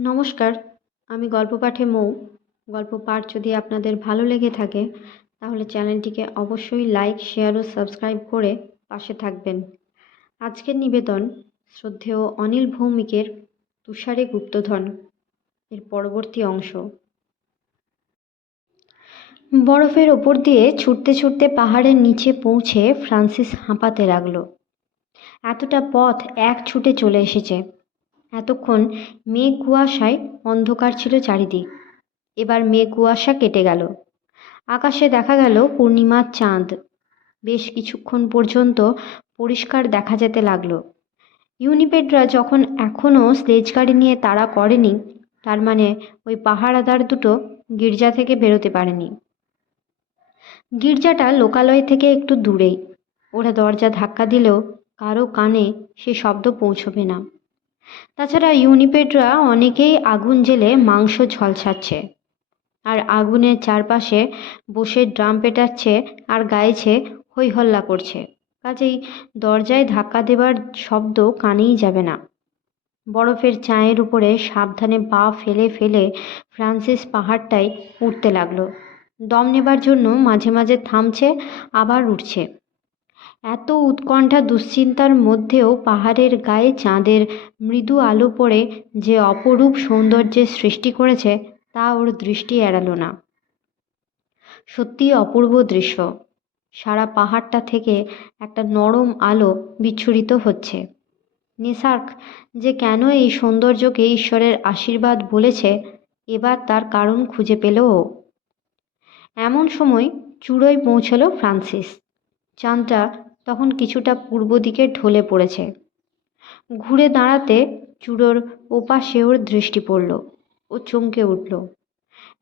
নমস্কার, আমি গল্প পাঠে মৌ। গল্প পাঠ যদি আপনাদের ভালো লেগে থাকে তাহলে চ্যানেলটিকে অবশ্যই লাইক, শেয়ার ও সাবস্ক্রাইব করে পাশে থাকবেন। আজকের নিবেদন শ্রদ্ধেয় অনিল ভৌমিকের তুষারে গুপ্তধন এর পরবর্তী অংশ। বরফের ওপর দিয়ে ছুটতে ছুটতে পাহাড়ের নিচে পৌঁছে ফ্রান্সিস হাঁপাতে লাগলো। এতটা পথ এক ছুটে চলে এসেছে। এতক্ষণ মেঘ কুয়াশায় অন্ধকার ছিল চারিদিক। এবার মেঘ কুয়াশা কেটে গেল। আকাশে দেখা গেল পূর্ণিমার চাঁদ। বেশ কিছুক্ষণ পর্যন্ত পরিষ্কার দেখা যেতে লাগলো। ইউনিপেডরা যখন এখনও স্লেজ গাড়ি নিয়ে তাড়া করেনি, তার মানে ওই পাহারাদার দুটো গির্জা থেকে বেরোতে পারেনি। গির্জাটা লোকালয় থেকে একটু দূরেই। ওরা দরজা ধাক্কা দিলেও কারো কানে সে শব্দ পৌঁছবে না। তাছাড়া ইউনিপেডরা অনেকেই আগুন জ্বেলে মাংস ঝলসাচ্ছে, আর আগুনের চারপাশে বসে ড্রাম পেটাচ্ছে আর গাইছে, হই হল্লা করছে। কাজেই দরজায় ধাক্কা দেবার শব্দ কানেই যাবে না। বরফের চাঁয়ের উপরে সাবধানে পা ফেলে ফেলে ফ্রান্সিস পাহাড়টায় উঠতে লাগলো। দম নেবার জন্য মাঝে মাঝে থামছে, আবার উঠছে। এত উৎকণ্ঠা দুশ্চিন্তার মধ্যেও পাহাড়ের গায়ে চাঁদের মৃদু আলো পড়ে যে অপরূপ সৌন্দর্যের সৃষ্টি করেছে তা ওর দৃষ্টি এড়ালো না। সত্যিই অপূর্ব দৃশ্য। সারা পাহাড়টা থেকে একটা নরম আলো বিচ্ছুরিত হচ্ছে। নিসার্গ যে কেন এই সৌন্দর্যকে ঈশ্বরের আশীর্বাদ বলেছে, এবার তার কারণ খুঁজে পেল ও। এমন সময় চূড়োয় পৌঁছলো ফ্রান্সিস। চাঁদটা তখন কিছুটা পূর্ব দিকে ঢলে পড়েছে। ঘুরে দাঁড়াতে চূড়োর ওপাশে ওর দৃষ্টি পড়ল। ও চমকে উঠল।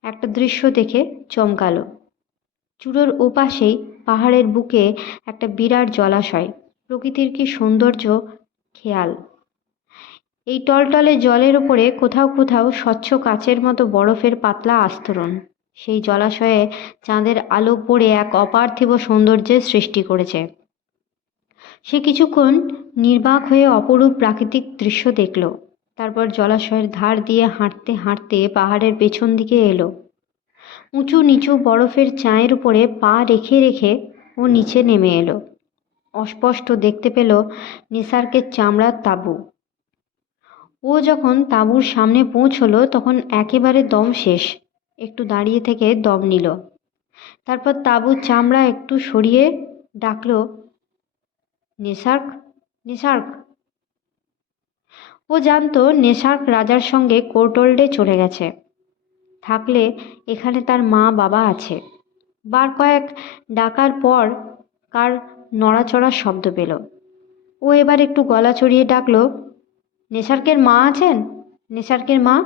একটা দৃশ্য দেখে চমকালো। চূড়োর ওপাশেই পাহাড়ের বুকে একটা বিরাট জলাশয়। প্রকৃতির কি সৌন্দর্য খেয়াল! এই টলটলে জলের ওপরে কোথাও কোথাও স্বচ্ছ কাচের মতো বরফের পাতলা আস্তরণ। সেই জলাশয়ে চাঁদের আলো পড়ে এক অপার্থিব সৌন্দর্যের সৃষ্টি করেছে। সে কিছুক্ষণ নির্বাক হয়ে অপরূপ প্রাকৃতিক দৃশ্য দেখল। তারপর জলাশয়ের ধার দিয়ে হাঁটতে হাঁটতে পাহাড়ের পেছন দিকে এলো। উঁচু নিচু বরফের চাঁয়ের উপরে পা রেখে রেখে ও নিচে নেমে এলো। অস্পষ্ট দেখতে পেল নিসার্গের চামড়ার তাঁবু। ও যখন তাঁবুর সামনে পৌঁছলো তখন একেবারে দম শেষ। একটু দাঁড়িয়ে থেকে দম নিল। তারপর তাঁবুর চামড়া একটু সরিয়ে ডাকল, নিসার্গ, নিসার্গ। ও জানতো নিসার্গ রাজার সঙ্গে কোর্টল্ডে চলে গেছে। থাকলে এখানে তার মা বাবা আছে। বার কয়েক ডাকার পর কার নড়াচড়ার শব্দ পেল। ও এবার একটু গলা চড়িয়ে ডাকল, নিসার্গের মা আছেন? নিসার্গের মা?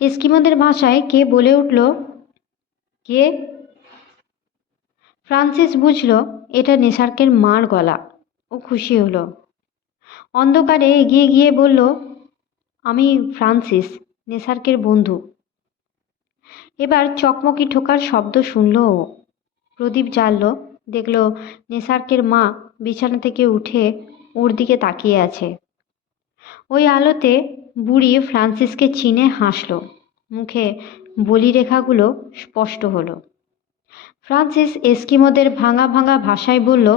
এস্কিমোদের ভাষায় কে বলে উঠল, কে? ফ্রান্সিস বুঝল এটা নিসার্গের মার গলা। ও খুশি হলো। অন্ধকারে এগিয়ে গিয়ে বলল, আমি ফ্রান্সিস, নিসার্গের বন্ধু। এবার চকমকি ঠোকার শব্দ শুনল ও। প্রদীপ জ্বালল। দেখল নিসার্গের মা বিছানা থেকে উঠে ওর দিকে তাকিয়ে আছে। ওই আলোতে বুড়ি ফ্রান্সিসকে চিনে হাসল। মুখে বলিরেখাগুলো স্পষ্ট হলো। ফ্রান্সিস এস্কিমোদের ভাঙা ভাঙা ভাষায় বলল,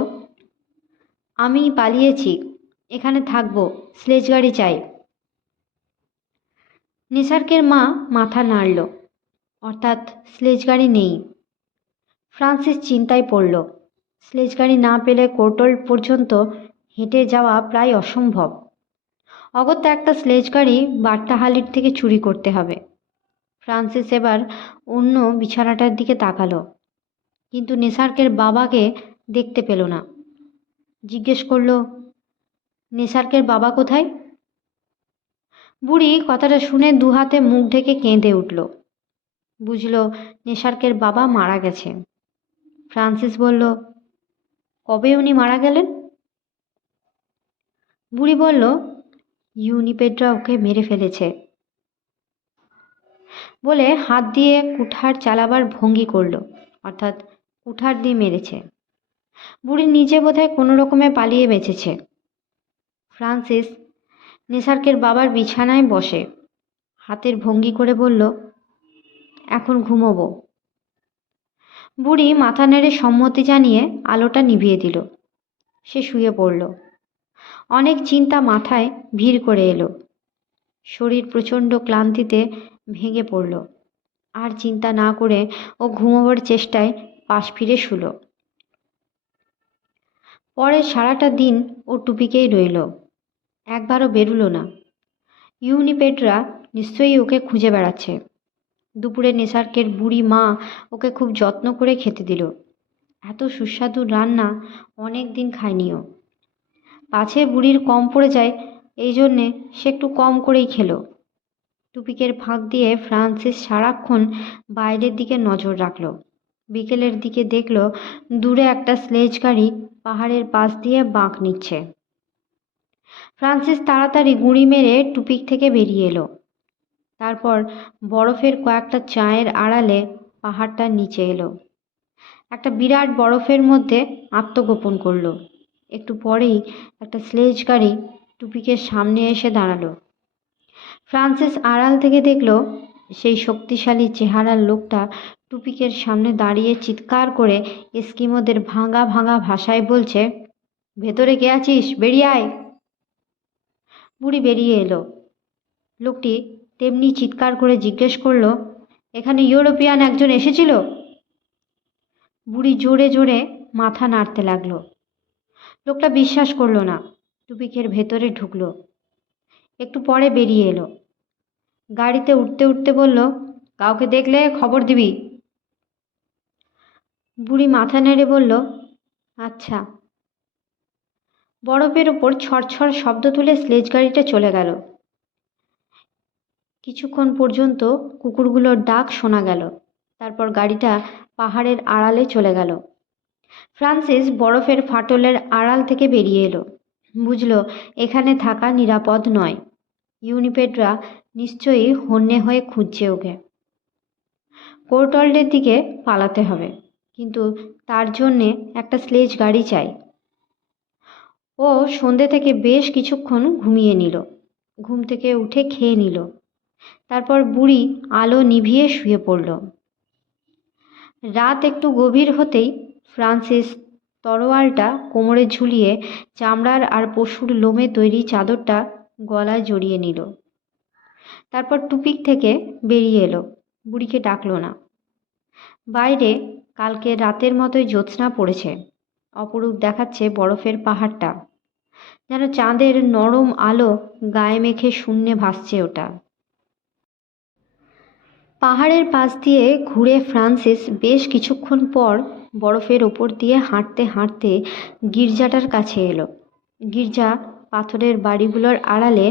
আমি পালিয়েছি, এখানে থাকবো, স্লেজ গাড়ি চাই। নিসার্গের মা মাথা নাড়ল। অর্থাৎ স্লেজ গাড়ি নেই। ফ্রান্সিস চিন্তায় পড়ল। স্লেজ গাড়ি না পেলে কোর্টল্ড পর্যন্ত হেঁটে যাওয়া প্রায় অসম্ভব। অগত্যা একটা স্লেজ গাড়ি বাট্টাহালির থেকে চুরি করতে হবে। ফ্রান্সিস এবার অন্য বিছানাটার দিকে তাকালো, কিন্তু নিসার্গের বাবাকে দেখতে পেল না। জিজ্ঞেস করল, নিসার্গের বাবা কোথায়? বুড়ি কথাটা শুনে দুহাতে মুখ ঢেকে কেঁদে উঠল। বুঝল নিসার্গের বাবা মারা গেছে। ফ্রান্সিস বলল, কবে উনি মারা গেলেন? বুড়ি বলল, ইউনিপেডরা ওকে মেরে ফেলেছে বলে হাত দিয়ে কুঠার চালাবার ভঙ্গি করল। অর্থাৎ কুঠার দিয়ে মেরেছে। বুড়ি নিজে বোধহয় কোনো রকমে পালিয়ে বেঁচেছে। ফ্রান্সিস নেসার্কের বাবার বিছানায় বসে হাতের ভঙ্গি করে বলল, এখন ঘুমোবো। বুড়ি মাথা নেড়ে সম্মতি জানিয়ে আলোটা নিভিয়ে দিল। সে শুয়ে পড়ল। অনেক চিন্তা মাথায় ভিড় করে এলো। শরীর প্রচণ্ড ক্লান্তিতে ভেঙে পড়ল। আর চিন্তা না করে ও ঘুমোবার চেষ্টায় পাশ ফিরে শুল। পরে সারাটা দিন ও টুপিকেই রইল, একবারও বেরুলো না। ইউনিপেডরা নিশ্চয়ই ওকে খুঁজে বেড়াচ্ছে। দুপুরে নেসার্কের বুড়ি মা ওকে খুব যত্ন করে খেতে দিল। এত সুস্বাদু রান্না অনেক দিন খায়নিও। পাছে বুড়ির কম পড়ে যায়, এই জন্যে সে একটু কম করেই খেলো। টুপিকের ফাঁক দিয়ে ফ্রান্সিস সারাক্ষণ বাইরের দিকে নজর রাখল। বিকেলের দিকে দেখল দূরে একটা স্লেজ গাড়ি পাহাড়ের পাশ দিয়ে বাঁক নিচ্ছে। ফ্রান্সিস তাড়াতাড়ি গুঁড়ি মেরে টুপিক থেকে বেরিয়ে এলো। তারপর বরফের কয়েকটা চায়ের আড়ালে পাহাড়টার নিচে এলো। একটা বিরাট বরফের মধ্যে আত্মগোপন করলো। একটু পরেই একটা স্লেজ গাড়ি টুপিকের সামনে এসে দাঁড়ালো। ফ্রান্সিস আড়াল থেকে দেখল সেই শক্তিশালী চেহারার লোকটা টুপিকের সামনে দাঁড়িয়ে চিৎকার করে এস্কিমোদের ভাঙা ভাঙা ভাষায় বলছে, ভেতরে কে আছিস, বেরিয়ে আয়। বুড়ি বেরিয়ে এলো। লোকটি তেমনি চিৎকার করে জিজ্ঞেস করলো, এখানে ইউরোপিয়ান একজন এসেছিল? বুড়ি জোরে জোরে মাথা নাড়তে লাগলো। লোকটা বিশ্বাস করলো না, টুপিকের ভেতরে ঢুকলো। একটু পরে বেরিয়ে এলো। গাড়িতে উঠতে উঠতে বলল, কাউকে দেখলে খবর দিবি। বুড়ি মাথা নেড়ে বলল, আচ্ছা। বরফের ওপর ছড়ছড় শব্দ তুলে স্লেজ গাড়িটা চলে গেল। কিছুক্ষণ পর্যন্ত কুকুরগুলোর ডাক শোনা গেল। তারপর গাড়িটা পাহাড়ের আড়ালে চলে গেল। ফ্রান্সিস বরফের ফাটলের আড়াল থেকে বেরিয়ে এলো। বুঝল এখানে থাকা নিরাপদ নয়। ইউনিপেডরা নিশ্চয়ই হন্যে হয়ে খুঁজছে ওকে। কোর্টল্ডের দিকে পালাতে হবে, কিন্তু তার জন্যে একটা স্লেজ গাড়ি চাই। ও সন্ধ্যে থেকে বেশ কিছুক্ষণ ঘুমিয়ে নিল। ঘুম থেকে উঠে খেয়ে নিল। তারপর বুড়ি আলো নিভিয়ে শুয়ে পড়ল। রাত একটু গভীর হতেই ফ্রান্সিস তরোয়ালটা কোমরে ঝুলিয়ে চামড়ার আর পশুর লোমে তৈরি চাদরটা গলায় জড়িয়ে নিল। তারপর টুপিক থেকে বেরিয়ে এলো। বুড়িকে ডাকলো না। বাইরে কালকে রাতের মতোই জ্যোৎস্না পড়েছে। অপরূপ দেখাচ্ছে বরফের পাহাড়টা, যেন চাঁদের নরম আলো গায়ে মেখে শূন্যে ভাসছে ওটা। পাহাড়ের পাশ দিয়ে ঘুরে ফ্রান্সিস বেশ কিছুক্ষণ পর বরফের ওপর দিয়ে হাঁটতে হাঁটতে গির্জাটার কাছে এলো। গির্জা পাথরের বাড়িগুলোর আড়ালে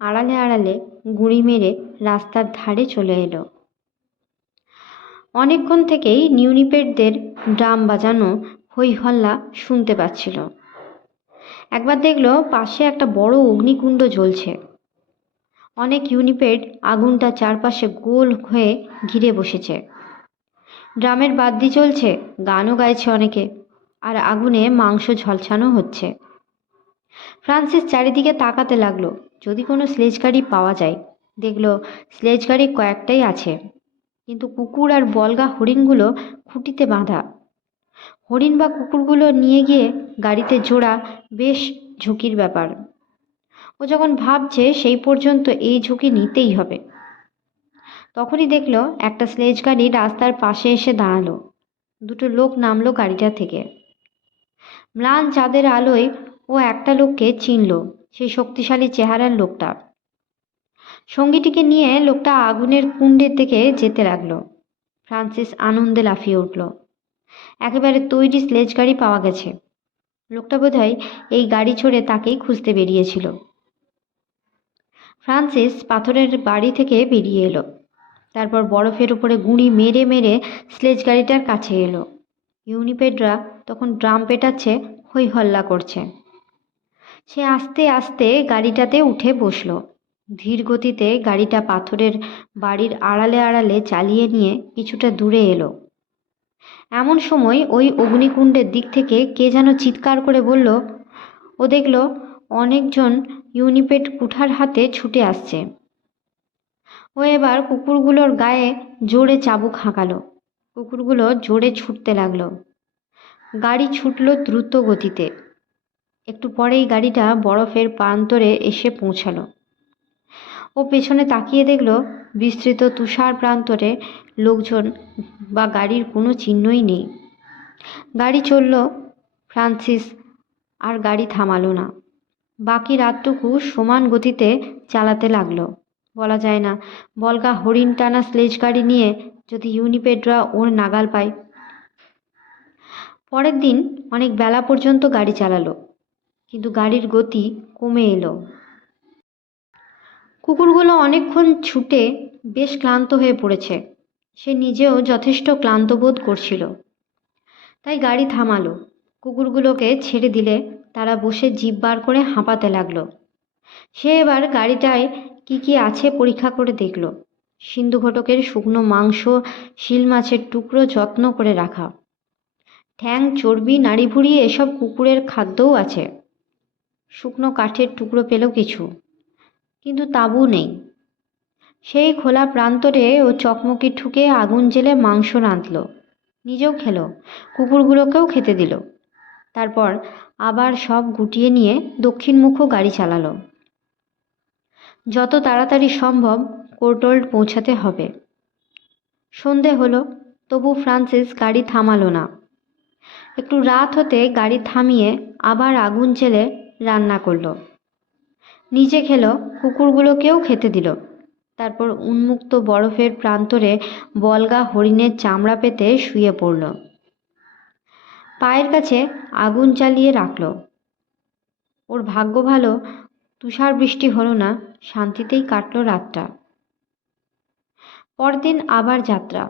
আড়ালে আড়ালে গুঁড়ি মেরে রাস্তার ধারে চলে এলো। অনেকক্ষণ থেকেই নিউনিপেডদের ড্রাম বাজানো হই হল্লা শুনতে পাচ্ছিল। একবার দেখলো পাশে একটা বড় অগ্নিকুণ্ড জ্বলছে। অনেক ইউনিপেড আগুনটা চারপাশে গোল হয়ে ঘিরে বসেছে। ড্রামের বাদ্যি চলছে, গানও গাইছে অনেকে, আর আগুনে মাংস ঝলসানো হচ্ছে। ফ্রান্সিস চারিদিকে তাকাতে লাগলো, যদি কোনো স্লেজ গাড়ি পাওয়া যায়। দেখলো স্লেজ গাড়ি কয়েকটাই আছে, কিন্তু কুকুর আর বলগা হরিণগুলো খুঁটিতে বাঁধা। হরিণ বা কুকুরগুলো নিয়ে গিয়ে গাড়িতে জোড়া বেশ ঝুঁকির ব্যাপার। ও যখন ভাবছে সেই পর্যন্ত এই ঝুঁকি নিতেই হবে, তখনই দেখলো একটা স্লেজ গাড়ি রাস্তার পাশে এসে দাঁড়ালো। দুটো লোক নামলো গাড়িটা থেকে। ম্লান চাঁদের আলোয় ও একটা লোককে চিনল, সেই শক্তিশালী চেহারার লোকটা। সঙ্গীটিকে নিয়ে লোকটা আগুনের কুণ্ডের দিকে যেতে লাগলো। ফ্রান্সিস আনন্দে লাফিয়ে উঠল। একেবারে তৈরি স্লেজ গাড়ি পাওয়া গেছে। লোকটা বোধহয় এই গাড়ি চড়ে তাকেই খুঁজতে বেরিয়েছিল। ফ্রান্সিস পাথরের বাড়ি থেকে বেরিয়ে এলো। তারপর বরফের উপরে গুঁড়ি মেরে মেরে স্লেজ গাড়িটার কাছে এলো। ইউনিপেডরা তখন ড্রাম পেটাচ্ছে, হই হল্লা করছে। সে আস্তে আস্তে গাড়িটাতে উঠে বসলো। ধীর গতিতে গাড়িটা পাথরের বাড়ির আড়ালে আড়ালে চালিয়ে নিয়ে কিছুটা দূরে এলো। এমন সময় ওই অগ্নিকুণ্ডের দিক থেকে কে যেন চিৎকার করে বলল। ও দেখল অনেকজন ইউনিপেড কুঠার হাতে ছুটে আসছে। ও এবার কুকুরগুলোর গায়ে জোরে চাবুক হাঁকালো। কুকুরগুলো জোরে ছুটতে লাগলো। গাড়ি ছুটল দ্রুত গতিতে। একটু পরেই গাড়িটা বরফের প্রান্তরে এসে পৌঁছালো। ও পেছনে তাকিয়ে দেখল বিস্তৃত তুষার প্রান্তরে লোকজন বা গাড়ির কোনো চিহ্নই নেই। গাড়ি চলল। ফ্রান্সিস আর গাড়ি থামালো না। বাকি রাতটুকু সমান গতিতে চালাতে লাগলো। বলা যায় না, বলগা হরিণ টানা স্লেজ গাড়ি নিয়ে যদি ইউনিপেডরা ওর নাগাল পায়। পরের দিন অনেক বেলা পর্যন্ত গাড়ি চালালো, কিন্তু গাড়ির গতি কমে এলো। কুকুরগুলো অনেকক্ষণ ছুটে বেশ ক্লান্ত হয়ে পড়েছে। সে নিজেও যথেষ্ট ক্লান্ত বোধ করছিল। তাই গাড়ি থামালো। কুকুরগুলোকে ছেড়ে দিলে তারা বসে জিভ বার করে হাঁপাতে লাগলো। সে এবার গাড়িটায় কি আছে পরীক্ষা করে দেখল। সিন্ধু ঘটকের শুকনো মাংস, শিল মাছের টুকরো যত্ন করে রাখা, ঠ্যাং, চর্বি, নাড়িভুড়ি এসব কুকুরের খাদ্যও আছে। শুকনো কাঠের টুকরো পেল কিছু, কিন্তু তাঁবু নেই। সেই খোলা প্রান্তরে ও চকমকি ঠুকে আগুন জেলে মাংস রাঁধল, নিজেও খেলো, কুকুরগুলোকেও খেতে দিল। তারপর আবার সব গুটিয়ে নিয়ে দক্ষিণমুখো গাড়ি চালালো। যত তাড়াতাড়ি সম্ভব কোর্টল্ড পৌঁছাতে হবে। সন্ধে হলো, তবু ফ্রান্সিস গাড়ি থামালো না। একটু রাত হতে গাড়ি থামিয়ে আবার আগুন জেলে রান্না করলো, নিজে খেলো, কুকুরগুলোকেও খেতে দিল। তারপর উন্মুক্ত বরফের প্রান্তরে বলগা হরিণের চামড়া পেতে শুয়ে পড়ল। পায়ের কাছে আগুন জ্বালিয়ে রাখল। ওর ভাগ্য ভালো, তুষার বৃষ্টি হলো না, শান্তিতেই কাটল রাতটা। পরদিন আবার যাত্রা।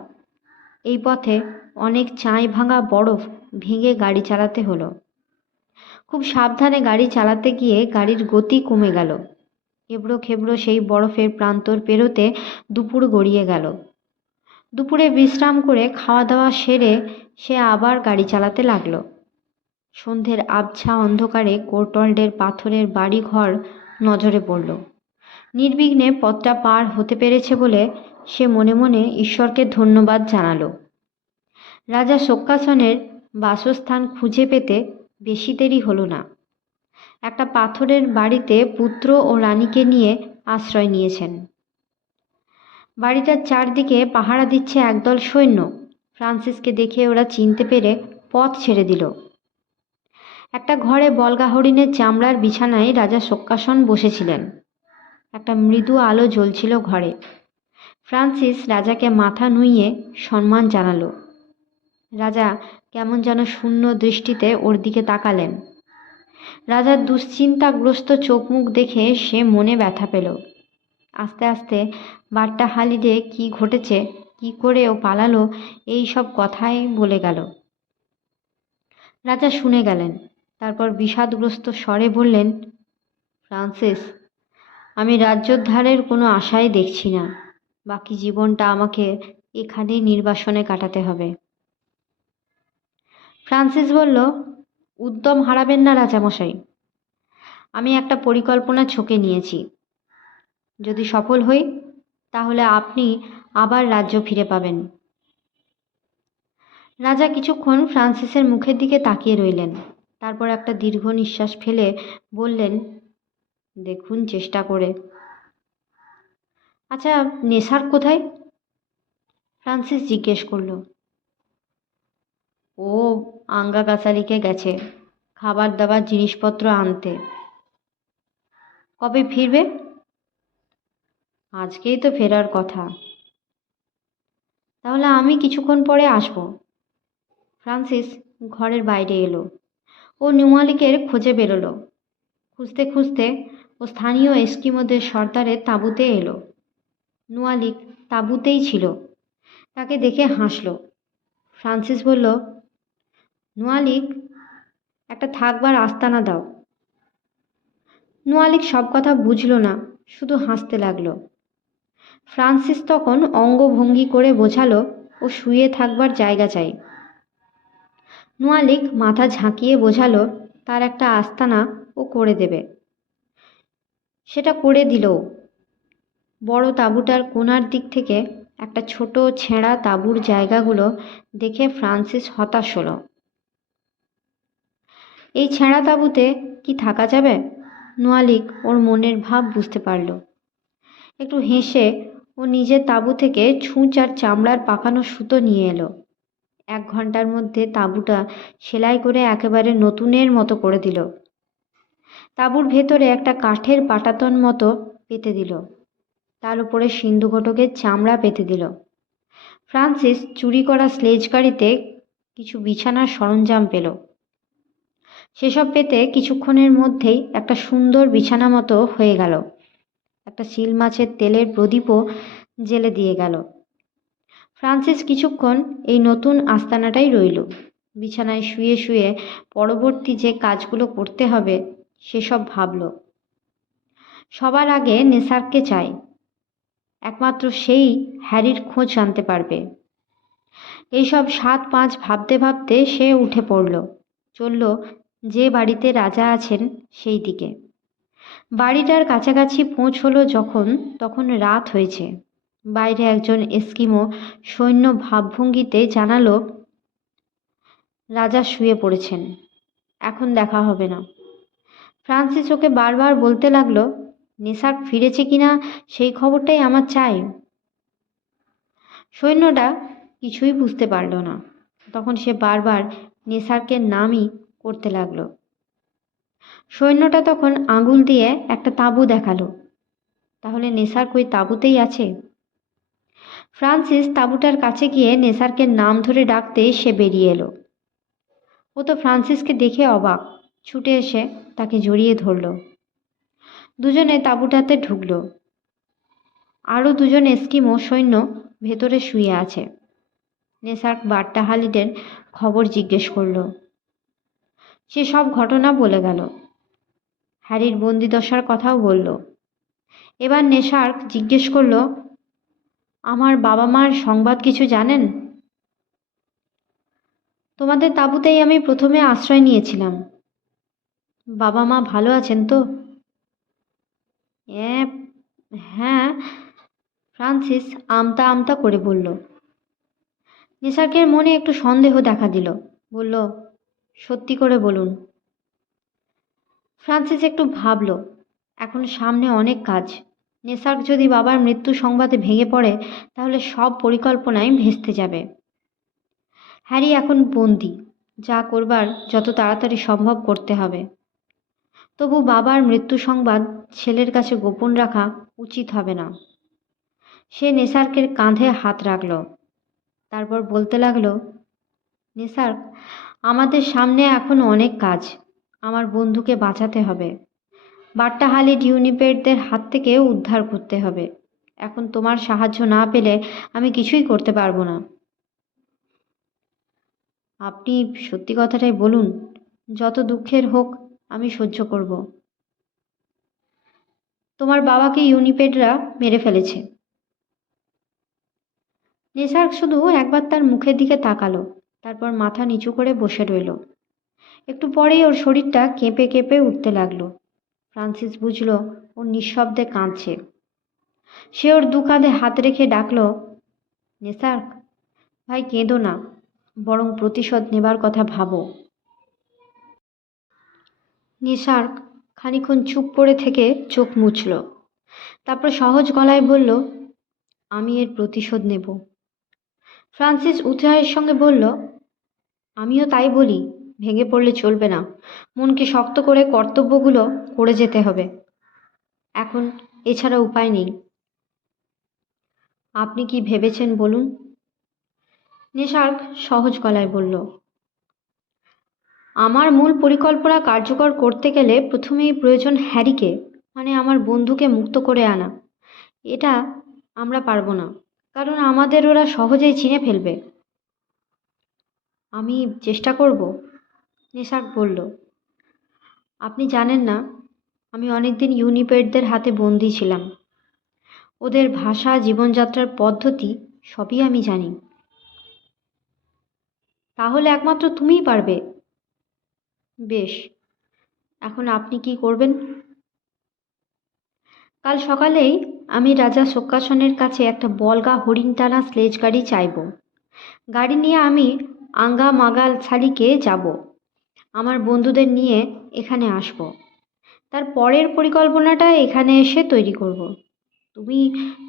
এই পথে অনেক চাঁই ভাঙা বরফ ভেঙে গাড়ি চালাতে হলো। খুব সাবধানে গাড়ি চালাতে গিয়ে গাড়ির গতি কমে গেল। এবড়ো খেবড়ো সেই বরফের প্রান্তর পেরোতে দুপুর গড়িয়ে গেল। দুপুরে বিশ্রাম করে খাওয়া দাওয়া সেরে সে আবার গাড়ি চালাতে লাগলো। সন্ধ্যের আবছা অন্ধকারে কোর্টল্ডের পাথরের বাড়ি ঘর নজরে পড়ল। নির্বিঘ্নে পথটা পার হতে পেরেছে বলে সে মনে মনে ঈশ্বরকে ধন্যবাদ জানালো। রাজা সোক্কাসনের বাসস্থান খুঁজে পেতে বেশি দেরি হলো না। একটা পাথরের বাড়িতে পুত্র ও রানীকে নিয়ে আশ্রয় নিয়েছেন। বাড়িটার চারদিকে পাহারা দিচ্ছে একদল সৈন্য। ফ্রান্সিসকে দেখে ওরা চিনতে পেরে পথ ছেড়ে দিল। একটা ঘরে বলগা হরিণের চামড়ার বিছানায় রাজা সোক্কাসন বসেছিলেন। একটা মৃদু আলো জ্বলছিল ঘরে। ফ্রান্সিস রাজাকে মাথা নুইয়ে সম্মান জানালো। রাজা কেমন যেন শূন্য দৃষ্টিতে ওর দিকে তাকালেন। রাজার দুশ্চিন্তাগ্রস্ত চোখ মুখ দেখে সে মনে ব্যথা পেল। আস্তে আস্তে বাট্টা হালিডে কি ঘটেছে, কি করে ও পালালো, এই সব কথাই বলে গেল। রাজা শুনে গেলেন। তারপর বিষাদগ্রস্ত স্বরে বললেন, ফ্রান্সিস, আমি রাজ্যোদ্ধারের কোনো আশাই দেখছি না। বাকি জীবনটা আমাকে এখানেই নির্বাসনে কাটাতে হবে। ফ্রান্সিস বলল, উদ্যম হারাবেন না রাজামশাই। আমি একটা পরিকল্পনা ছকে নিয়েছি। যদি সফল হই তাহলে আপনি আবার রাজ্য ফিরে পাবেন। রাজা কিছুক্ষণ ফ্রান্সিসের মুখের দিকে তাকিয়ে রইলেন। তারপর একটা দীর্ঘ নিঃশ্বাস ফেলে বললেন, দেখুন চেষ্টা করে। আচ্ছা, নেশার কোথায়? ফ্রান্সিস জিজ্ঞেস করল। ও আঙ্গাগাসালিকে গেছে খাবার দাবার জিনিসপত্র আনতে। কবে ফিরবে? আজকেই তো ফেরার কথা। তাহলে আমি কিছুক্ষণ পরে আসব। ফ্রান্সিস ঘরের বাইরে এলো। ও নুয়ালিকের খোঁজে বেরোলো। খুঁজতে খুঁজতে ও স্থানীয় এস্কিমোদের সর্দারের তাঁবুতে এলো। নুয়ালিক তাঁবুতেই ছিল। তাকে দেখে হাসল। ফ্রান্সিস বলল, নুয়ালিক, একটা থাকবার আস্তানা দাও। নুয়ালিক সব কথা বুঝল না, শুধু হাসতে লাগলো। ফ্রান্সিস তখন অঙ্গভঙ্গি করে বোঝালো ও শুয়ে থাকবার জায়গা চাই। নুয়ালিক মাথা ঝাঁকিয়ে বোঝালো তার একটা আস্তানা ও করে দেবে। সেটা করে দিল। বড় তাঁবুটার কোণার দিক থেকে একটা ছোট ছেঁড়া তাঁবুর জায়গাগুলো দেখে ফ্রান্সিস হতাশ হলো। এই ছেঁড়া তাঁবুতে কি থাকা যাবে? নোয়ালিক ওর মনের ভাব বুঝতে পারল। একটু হেসে ও নিজের তাঁবু থেকে ছুঁচ আর চামড়ার পাকানো সুতো নিয়ে এলো। 1 ঘন্টার মধ্যে তাঁবুটা সেলাই করে একেবারে নতুনের মতো করে দিল। তাঁবুর ভেতরে একটা কাঠের পাটাতন মতো পেতে দিল, তার উপরে সিন্ধু ঘটকের চামড়া পেতে দিল। ফ্রান্সিস চুরি করা স্লেজ গাড়িতে কিছু বিছানার সরঞ্জাম পেল। সেসব পেতে কিছুক্ষণের মধ্যেই একটা সুন্দর বিছানা মতো হয়ে গেল। একটা শিল মাছের তেলের প্রদীপও জেলে দিয়ে গেল। ফ্রান্সিস কিছুক্ষণ এই নতুন আস্তানাটাই রইল। বিছানায় শুয়ে শুয়ে পরবর্তী যে কাজগুলো করতে হবে সেসব ভাবল। সবার আগে নেসারকে চাই, একমাত্র সেই হ্যারির খোঁজ জানতে পারবে। এইসব 7-5 ভাবতে ভাবতে সে উঠে পড়ল, চলল যে বাড়িতে রাজা আছেন সেই দিকে। বাড়িটার কাছাকাছি পৌঁছলো যখন, তখন রাত হয়েছে। বাইরে একজন এস্কিমো সৈন্য ভাবভঙ্গিতে জানালো রাজা শুয়ে পড়েছেন, এখন দেখা হবে না। ফ্রান্সিস ওকে বারবার বলতে লাগলো নেসার্ক ফিরেছে কিনা সেই খবরটাই আমার চাই। সৈন্যটা কিছুই বুঝতে পারল না। তখন সে বারবার নেসার্কের নামই করতে লাগলো। সৈন্যটা তখন আঙুল দিয়ে একটা তাঁবু দেখালো। তাহলে নেসার্ক ওই তাঁবুতেই আছে। ফ্রান্সিস তাঁবুটার কাছে গিয়ে নেসার্কের নাম ধরে ডাকতে সে বেরিয়ে এলো। ও তো ফ্রান্সিসকে দেখে অবাক, ছুটে এসে তাকে জড়িয়ে ধরল। দুজনে তাঁবুটাতে ঢুকল। আরও 2জন এস্কিমো সৈন্য ভেতরে শুয়ে আছে। নেসার্ক বার্টা হালিডের খবর জিজ্ঞেস করল। সে সব ঘটনা বলে গেল। হ্যারির বন্দিদশার কথাও বলল। এবার নেসার্ক জিজ্ঞেস করল, আমার বাবা মার সংবাদ কিছু জানেন? তোমাদের তাঁবুতেই আমি প্রথমে আশ্রয় নিয়েছিলাম। বাবা মা ভালো আছেন তো? হ্যাঁ, ফ্রান্সিস আমতা আমতা করে বলল। নেসার্কের মনে একটু সন্দেহ দেখা দিল। বলল, সত্যি করে বলুন। ফ্রান্সিস একটু ভাবল। এখন সামনে অনেক কাজ। নেসার্ক যদি বাবার মৃত্যু সংবাদে ভেঙে পড়ে তাহলে সব পরিকল্পনাই ভেস্তে যাবে। হ্যারি এখন বন্দি, যা করবার যত তাড়াতাড়ি সম্ভব করতে হবে। তবু বাবার মৃত্যু সংবাদ ছেলের কাছে গোপন রাখা উচিত হবে না। সে নেসার্কের কাঁধে হাত রাখল। তারপর বলতে লাগলো, নেসার্ক, আমাদের সামনে এখন অনেক কাজ। আমার বন্ধুকে বাঁচাতে হবে। বার্টা হালিড ইউনিপেডদের হাত থেকে উদ্ধার করতে হবে। এখন তোমার সাহায্য না পেলে আমি কিছুই করতে পারবো না। আপনি সত্যি কথাটাই বলুন, যত দুঃখের হোক আমি সহ্য করব। তোমার বাবাকে ইউনিপেডরা মেরে ফেলেছে। নেসার্ক শুধু একবার তার মুখের দিকে তাকালো, তারপর মাথা নিচু করে বসে রইল। একটু পরেই ওর শরীরটা কেঁপে কেঁপে উঠতে লাগলো। ফ্রান্সিস বুঝল ও নিঃশব্দে কাঁদছে। সে ওর 2 কাঁধে হাত রেখে ডাকল, নেসার্ক ভাই, কেঁদো না, বরং প্রতিশোধ নেবার কথা ভাবো। নেসার্ক খানিকক্ষণ চুপ করে থেকে চোখ মুছল। তারপর সহজ গলায় বলল, আমি এর প্রতিশোধ নেব। ফ্রান্সিস উৎসাহের সঙ্গে বলল, আমিও তাই বলি, ভেঙে পড়লে চলবে না। মনকে শক্ত করে কর্তব্যগুলো করে যেতে হবে। এখন এছাড়া উপায় নেই। আপনি কি ভেবেছেন বলুন? নেসার্ক সহজ গলায় বলল, আমার মূল পরিকল্পনা কার্যকর করতে গেলে প্রথমেই প্রয়োজন হ্যারিকে, মানে আমার বন্ধুকে মুক্ত করে আনা। এটা আমরা পারবো না, কারণ আমাদের ওরা সহজেই চিনে ফেলবে। আমি চেষ্টা করব, নেসার্ক বলল। আপনি জানেন না, আমি অনেকদিন ইউনিপেডদের হাতে বন্দি ছিলাম। ওদের ভাষা, জীবনযাত্রার পদ্ধতি সবই আমি জানি। তাহলে একমাত্র তুমিই পারবে। বেশ, এখন আপনি কি করবেন? কাল সকালেই আমি রাজা শোকাসনের কাছে একটা বলগা হরিণ টানা স্লেজ গাড়ি চাইব। গাড়ি নিয়ে আমি আঙ্গা মাগাল ছালিকে যাব। আমার বন্ধুদের নিয়ে এখানে আসব। তার পরের পরিকল্পনাটা এখানে এসে তৈরি করব। তুমি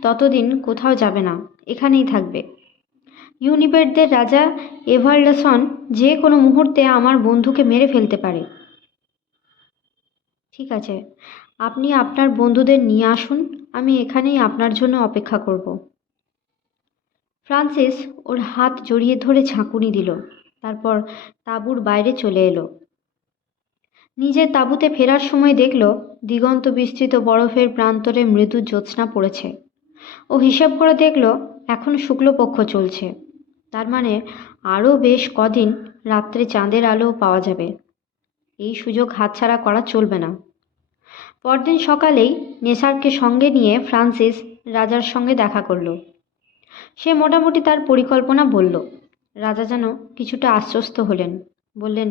ততদিন কোথাও যাবে না, এখানেই থাকবে। ইউনিপেডদের রাজা এভারডেসন যে কোনো মুহূর্তে আমার বন্ধুকে মেরে ফেলতে পারে। ঠিক আছে, আপনি আপনার বন্ধুদের নিয়ে আসুন, আমি এখানেই আপনার জন্য অপেক্ষা করব। ফ্রান্সিস ওর হাত জড়িয়ে ধরে ঝাঁকুনি দিল, তারপর তাঁবুর বাইরে চলে এলো। নিজের তাঁবুতে ফেরার সময় দেখল দিগন্ত বিস্তৃত বরফের প্রান্তরে মৃদু জ্যোৎস্না পড়েছে। ও হিসাব করে দেখল এখন শুক্লপক্ষ চলছে, তার মানে আরও বেশ কদিন রাত্রে চাঁদের আলো পাওয়া যাবে। এই সুযোগ হাতছাড়া করা চলবে না। পরদিন সকালেই নেসারকে সঙ্গে নিয়ে ফ্রান্সিস রাজার সঙ্গে দেখা করল। সে মোটামুটি তার পরিকল্পনা বলল। রাজা যেন কিছুটা আশ্বস্ত হলেন। বললেন,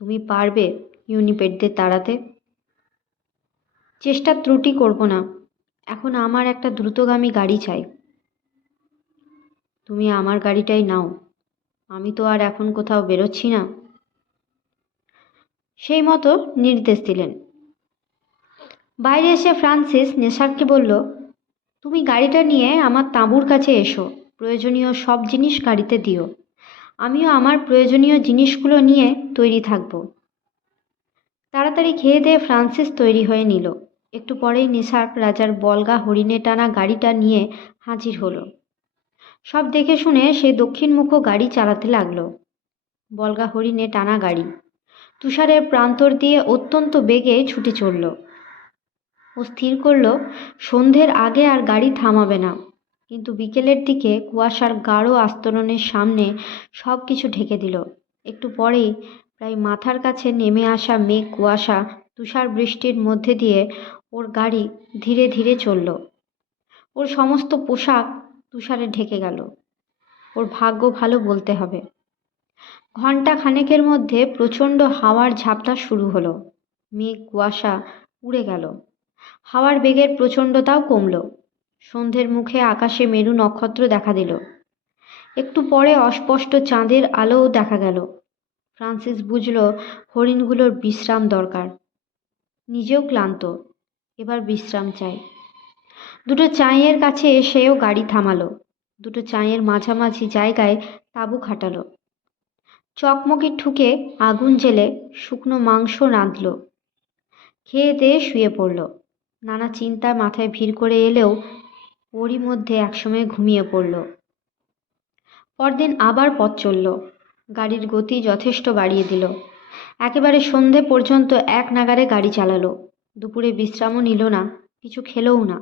তুমি পারবে ইউনিপেডদের তাড়াতে? চেষ্টা ত্রুটি করব না। এখন আমার একটা দ্রুতগামী গাড়ি চাই। তুমি আমার গাড়িটাই নাও, আমি তো আর এখন কোথাও বেরোচ্ছি না। সেই মতো নির্দেশ দিলেন। বাইরে এসে ফ্রান্সিস নেসারকে বলল, তুমি গাড়িটা নিয়ে আমার তাঁবুর কাছে এসো, প্রয়োজনীয় সব জিনিস গাড়িতে দিও। আমিও আমার প্রয়োজনীয় জিনিসগুলো নিয়ে তৈরি থাকব। তাড়াতাড়ি খেয়ে দিয়ে ফ্রান্সিস তৈরি হয়ে নিল। একটু পরেই নেসার রাজার বলগা হরিণে টানা গাড়িটা নিয়ে হাজির হলো। সব দেখে শুনে সে দক্ষিণমুখ গাড়ি চালাতে লাগলো। বলগা হরিণে টানা গাড়ি তুষারের প্রান্তর দিয়ে অত্যন্ত বেগে ছুটে চলল। ও স্থির করল সন্ধ্যের আগে আর গাড়ি থামাবে না। কিন্তু বিকেলের দিকে কুয়াশার গাঢ় আস্তরণের সামনে সব কিছু ঢেকে দিল। একটু পরেই প্রায় মাথার কাছে নেমে আসা মেঘ কুয়াশা তুষার বৃষ্টির মধ্যে দিয়ে ওর গাড়ি ধীরে ধীরে চলল। ওর সমস্ত পোশাক তুষারে ঢেকে গেল। ওর ভাগ্য ভালো বলতে হবে। ঘণ্টা খানেকের মধ্যে প্রচণ্ড হাওয়ার ঝাপটা শুরু হলো। মেঘ কুয়াশা উড়ে গেল। হাওয়ার বেগের প্রচণ্ডতাও কমল। সন্ধ্যের মুখে আকাশে মেরু নক্ষত্র দেখা দিল। একটু পরে অস্পষ্ট চাঁদের আলোও দেখা গেল। ফ্রান্সিস বুঝল হরিণগুলোর বিশ্রাম দরকার। নিজেও ক্লান্ত, এবার বিশ্রাম চাই। দুটো চাঁইয়ের কাছে এসেও গাড়ি থামালো। দুটো চাঁইয়ের মাঝামাঝি জায়গায় তাঁবু খাটালো। চকমকি ঠুকে আগুন জেলে শুকনো মাংস রাঁধল। খেয়ে দিয়ে শুয়ে পড়ল। নানা চিন্তা মাথায় ভিড় করে এলেও ওরই মধ্যে একসময় ঘুমিয়ে পড়ল। পরদিন আবার পথ চলল। গাড়ির গতি যথেষ্ট বাড়িয়ে দিল। একেবারে সন্ধে পর্যন্ত এক নাগাড়ে গাড়ি চালালো। দুপুরে বিশ্রামও নিল না, কিছু খেলও না।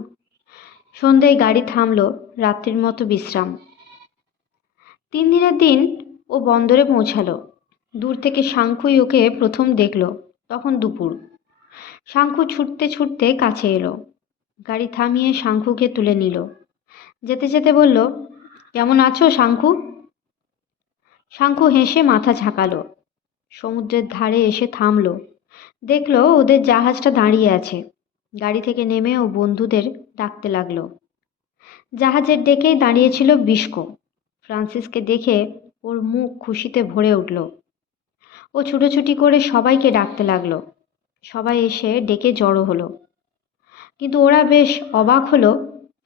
সন্ধ্যায় গাড়ি থামল, রাত্রির মতো বিশ্রাম। 3 দিনের দিন ও বন্দরে পৌঁছালো। দূর থেকে শাঙ্কুই ওকে প্রথম দেখল। তখন দুপুর। শাঙ্কু ছুটতে ছুটতে কাছে এলো। গাড়ি থামিয়ে শাঙ্কুকে তুলে নিল। যেতে যেতে বলল, কেমন আছো শাঙ্কু? শাঙ্কু হেসে মাথা ঝাঁকালো। সমুদ্রের ধারে এসে থামল। দেখল ওদের জাহাজটা দাঁড়িয়ে আছে। গাড়ি থেকে নেমে ও বন্ধুদের ডাকতে লাগলো। জাহাজের ডেকেই দাঁড়িয়েছিল বিস্কো। ফ্রান্সিসকে দেখে ওর মুখ খুশিতে ভরে উঠল। ও ছুটোছুটি করে সবাইকে ডাকতে লাগলো। সবাই এসে ডেকে জড়ো হলো। কিন্তু ওরা বেশ অবাক হলো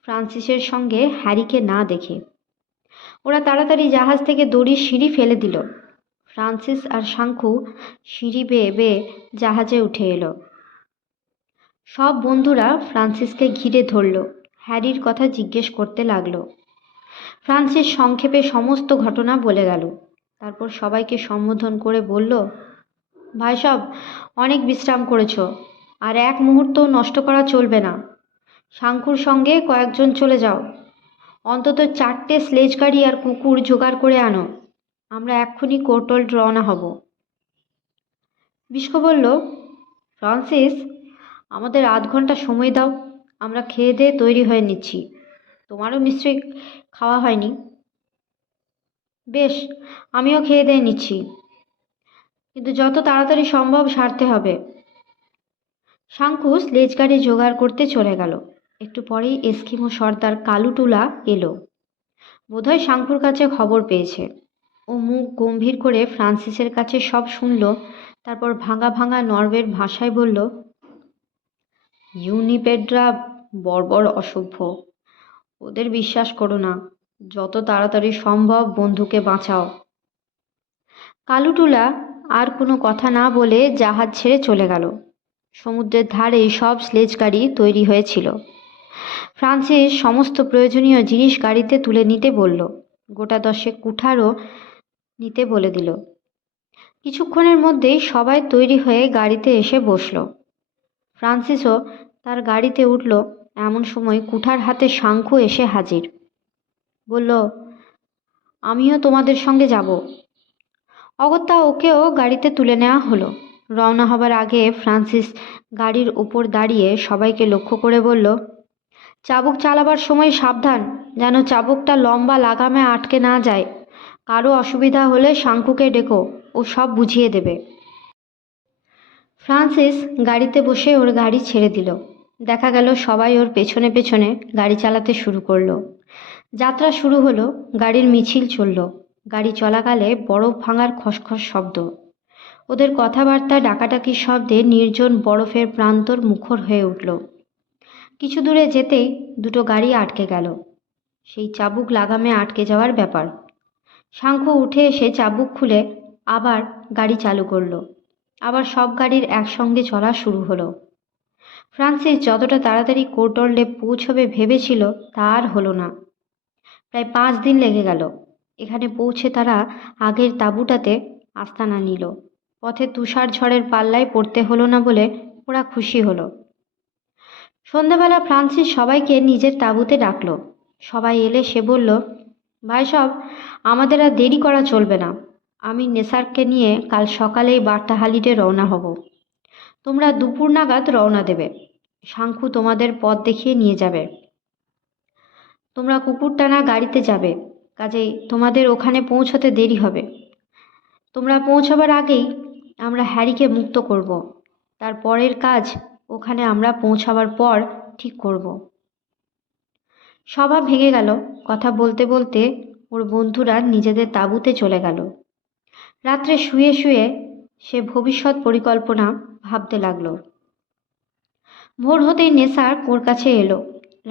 ফ্রান্সিসের সঙ্গে হ্যারিকে না দেখে। ওরা তাড়াতাড়ি জাহাজ থেকে দড়ির সিঁড়ি ফেলে দিল। ফ্রান্সিস আর শাঙ্কু সিঁড়ি বেয়ে বেয়ে জাহাজে উঠে এলো। সব বন্ধুরা ফ্রান্সিসকে ঘিরে ধরল, হ্যারির কথা জিজ্ঞেস করতে লাগলো। ফ্রান্সিস সংক্ষেপে সমস্ত ঘটনা বলে গেল। তারপর সবাইকে সম্বোধন করে বলল, ভাই সব অনেক বিশ্রাম করেছো, আর এক মুহূর্তও নষ্ট করা চলবে না। শাঙ্কুর সঙ্গে কয়েকজন চলে যাও। অন্তত 4টে স্লেজ গাড়ি আর কুকুর জোগাড় করে আনো। আমরা এক্ষুনি কোর্টল রওনা হব। বিস্কো বলল, ফ্রান্সিস, আমাদের আধ ঘন্টা সময় দাও, আমরা খেয়ে দিয়ে তৈরি হয়ে নিচ্ছি। তোমারও নিশ্চয়ই খাওয়া হয়নি। বেশ, আমিও খেয়ে দিয়ে নিচ্ছি, কিন্তু যত তাড়াতাড়ি সম্ভব সারতে হবে। শাঙ্কু স্লেজ গাড়ি জোগাড় করতে চলে গেল। একটু পরেই এস্কিমো সর্দার কালুটুলা এলো। বোধহয় শাঙ্কুর কাছে খবর পেয়েছে। ও মুখ গম্ভীর করে ফ্রান্সিসের কাছে সব শুনল। তারপর ভাঙা ভাঙা নরওয়ের ভাষায় বলল, ইউনিপেডরা বর্বর অসভ্য। ওদের বিশ্বাস করো না। যত তাড়াতাড়ি সম্ভব বন্ধুকে বাঁচাও। কালুটুলা আর কোনো কথা না বলে জাহাজ ছেড়ে চলে গেল। সমুদ্রের ধারে সব স্লেজ গাড়ি তৈরি হয়েছিল। ফ্রান্সিস সমস্ত প্রয়োজনীয় জিনিস গাড়িতে তুলে নিতে বলল। গোটা 10 কুঠারও নিতে বলে দিল। কিছুক্ষণের মধ্যেই সবাই তৈরি হয়ে গাড়িতে এসে বসল। ফ্রান্সিসও তার গাড়িতে উঠল। এমন সময় কুঠার হাতে শাঙ্কু এসে হাজির। বলল, আমিও তোমাদের সঙ্গে যাব। অগত্যা ওকেও গাড়িতে তুলে নেওয়া হলো। রওনা হবার আগে ফ্রান্সিস গাড়ির ওপর দাঁড়িয়ে সবাইকে লক্ষ্য করে বলল, চাবুক চালাবার সময় সাবধান, যেন চাবুকটা লম্বা লাগামে আটকে না যায়। কারো অসুবিধা হলে শাঙ্কুকে ডেকো, ও সব বুঝিয়ে দেবে। ফ্রান্সিস গাড়িতে বসে ওর গাড়ি ছেড়ে দিল। দেখা গেল সবাই ওর পেছনে পেছনে গাড়ি চালাতে শুরু করলো। যাত্রা শুরু হলো। গাড়ির মিছিল চলল। গাড়ি চলাকালে বরফ ভাঙার খসখস শব্দ। ওদের কথাবার্তা ডাকাডাকির শব্দে নির্জন বরফের প্রান্তর মুখর হয়ে উঠল। কিছু দূরে যেতেই দুটো গাড়ি আটকে গেল। সেই চাবুক লাগামে আটকে যাওয়ার ব্যাপার। শাঙ্কু উঠে এসে চাবুক খুলে আবার গাড়ি চালু করলো। আবার সব গাড়ির একসঙ্গে চলা শুরু হলো। ফ্রান্সিস যতটা তাড়াতাড়ি কোর্টল্ডে পৌঁছবে ভেবেছিল তা আর হলো না। প্রায় 5 দিন লেগে গেল। এখানে পৌঁছে তারা আগের তাঁবুটাতে আস্তানা নিল। পথে তুষার ঝড়ের পাল্লায় পড়তে হলো না বলে ওরা খুশি হলো। সন্ধ্যাবেলা ফ্রান্সিস সবাইকে নিজের তাঁবুতে ডাকলো। সবাই এলে সে বলল, ভাই সব, আমাদের আর দেরি করা চলবে না। আমি নেসারকে নিয়ে কাল সকালেই বার্তাহালিতে রওনা হব। তোমরা দুপুর নাগাদ রওনা দেবে। শাঙ্কু তোমাদের পথ দেখিয়ে নিয়ে যাবে। তোমরা কুকুরটানা গাড়িতে যাবে, কাজেই তোমাদের ওখানে পৌঁছতে দেরি হবে। তোমরা পৌঁছাবার আগেই আমরা হ্যারিকে মুক্ত করব। তার পরের কাজ ওখানে আমরা পৌঁছাবার পর ঠিক করব। সভা ভেঙে গেল। কথা বলতে বলতে ওর বন্ধুরা নিজেদের তাঁবুতে চলে গেল। রাত্রে শুয়ে শুয়ে সে ভবিষ্যৎ পরিকল্পনা ভাবতে লাগলো। ভোর হতেই নেসার ওর কাছে এলো।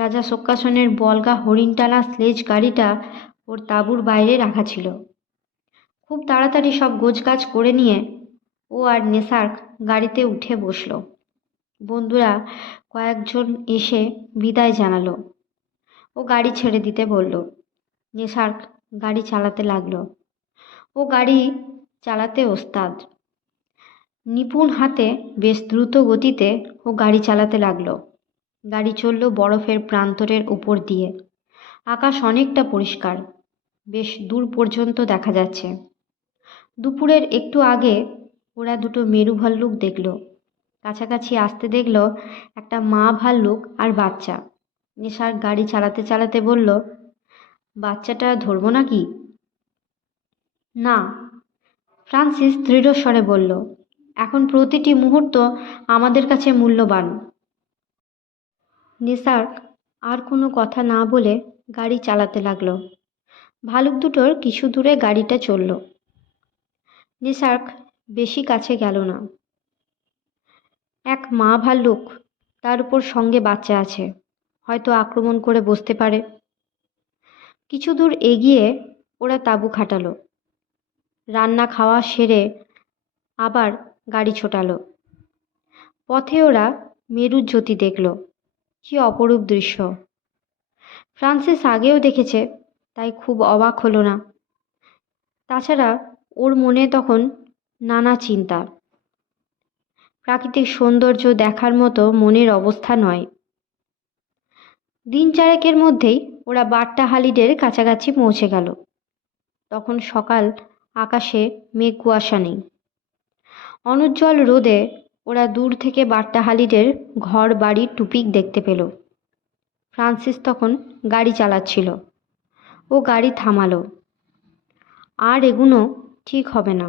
রাজা সোক্কাসনের বলগা হরিণটানা স্লেজ গাড়িটা ওর তাঁবুর বাইরে রাখা ছিল। খুব তাড়াতাড়ি সব গোছগাছ করে নিয়ে ও আর নেসার্ক গাড়িতে উঠে বসল। বন্ধুরা কয়েকজন এসে বিদায় জানালো। ও গাড়ি ছেড়ে দিতে বলল। নেসার্ক গাড়ি চালাতে লাগলো। ও গাড়ি চালাতে ওস্তাদ। নিপুণ হাতে বেশ দ্রুত গতিতে ও গাড়ি চালাতে লাগলো। গাড়ি চলল বরফের প্রান্তরের উপর দিয়ে। আকাশ অনেকটা পরিষ্কার, বেশ দূর পর্যন্ত দেখা যাচ্ছে। দুপুরের একটু আগে ওরা দুটো মেরু ভাল্লুক দেখল। কাছাকাছি আসতে দেখল একটা মা ভাল্লুক আর বাচ্চা। নেশার গাড়ি চালাতে চালাতে বলল, বাচ্চাটা ধরবো নাকি? না, ফ্রান্সিস দৃঢ় স্বরে বলল, এখন প্রতিটি মুহূর্ত আমাদের কাছে মূল্যবান। নেসার্ক আর কোনো কথা না বলে গাড়ি চালাতে লাগলো। ভালুক দুটোর কিছু দূরে গাড়িটা চলল। নেসার্ক বেশি কাছে গেল না। এক মা ভাল্লুক, তার উপর সঙ্গে বাচ্চা আছে, হয়তো আক্রমণ করে বসতে পারে। কিছু দূর এগিয়ে ওরা তাঁবু খাটালো। রান্না খাওয়া সেরে আবার গাড়ি ছোটালো। পথে ওরা মেরুর জ্যোতি দেখল। কি অপরূপ দৃশ্য! ফ্রান্সিস আগেও দেখেছে, তাই খুব অবাক হলো না। তাছাড়া ওর মনে তখন নানা চিন্তা। প্রাকৃতিক সৌন্দর্য দেখার মতো মনের অবস্থা নয়। দিন চারেকের মধ্যেই ওরা বার্তাহালিডের কাছাকাছি পৌঁছে গেল। তখন সকাল, আকাশে মেঘ কুয়াশা নেই। অনুজ্জ্বল রোদে ওরা দূর থেকে বার্তাহালিডের ঘর বাড়ি টুপিক দেখতে পেল। ফ্রান্সিস তখন গাড়ি চালাচ্ছিল। ও গাড়ি থামালো। আর এগুনো ঠিক হবে না।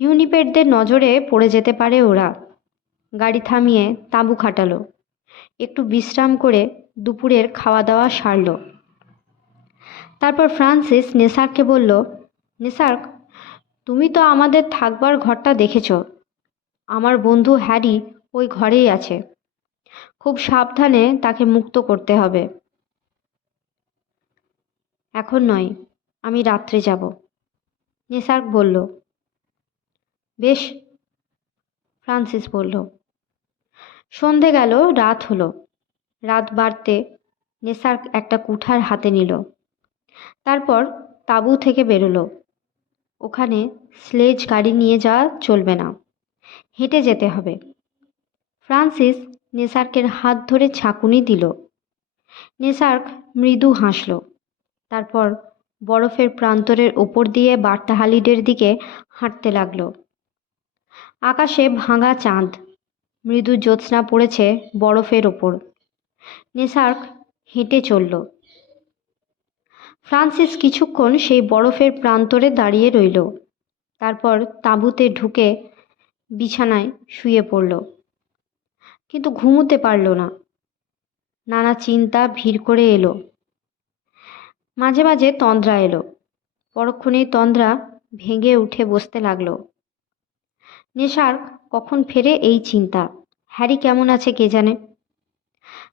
ইউনিপেডদের নজরে পড়ে যেতে পারে ওরা। গাড়ি থামিয়ে তাঁবু খাটালো। একটু বিশ্রাম করে দুপুরের খাওয়া দাওয়া সারল। তারপর ফ্রান্সিস নেসার্ককে বলল, নেসার্ক, তুমি তো আমাদের থাকবার ঘরটা দেখেছ। আমার বন্ধু হ্যারি ওই ঘরেই আছে। খুব সাবধানে তাকে মুক্ত করতে হবে। এখন নয়, আমি রাত্রে যাব, নেসার্ক বলল। বেশ, ফ্রান্সিস বলল। সন্ধে গেল, রাত হলো। রাত বাড়তে নেসার্ক একটা কুঠার হাতে নিল। তারপর তাঁবু থেকে বেরোলো। ওখানে স্লেজ গাড়ি নিয়ে যাওয়া চলবে না, হেঁটে যেতে হবে। ফ্রান্সিস নেসার্কের হাত ধরে ঝাঁকুনি দিল। নেসার্ক মৃদু হাসল। তারপর বরফের প্রান্তরের ওপর দিয়ে বার্তাহালিদের দিকে হাঁটতে লাগল। আকাশে ভাঙা চাঁদ, মৃদু জ্যোৎস্না পড়েছে বরফের ওপর। নেসার্ক হেঁটে চলল। ফ্রান্সিস কিছুক্ষণ সেই বরফের প্রান্তরে দাঁড়িয়ে রইল। তারপর তাঁবুতে ঢুকে বিছানায় শুয়ে পড়ল। কিন্তু ঘুমোতে পারল না। নানা চিন্তা ভিড় করে এলো। মাঝে মাঝে তন্দ্রা এলো। পরক্ষণেই তন্দ্রা ভেঙে উঠে বসতে লাগলো। নেসার্ক কখন ফেরে এই চিন্তা। হ্যারি কেমন আছে কে জানে।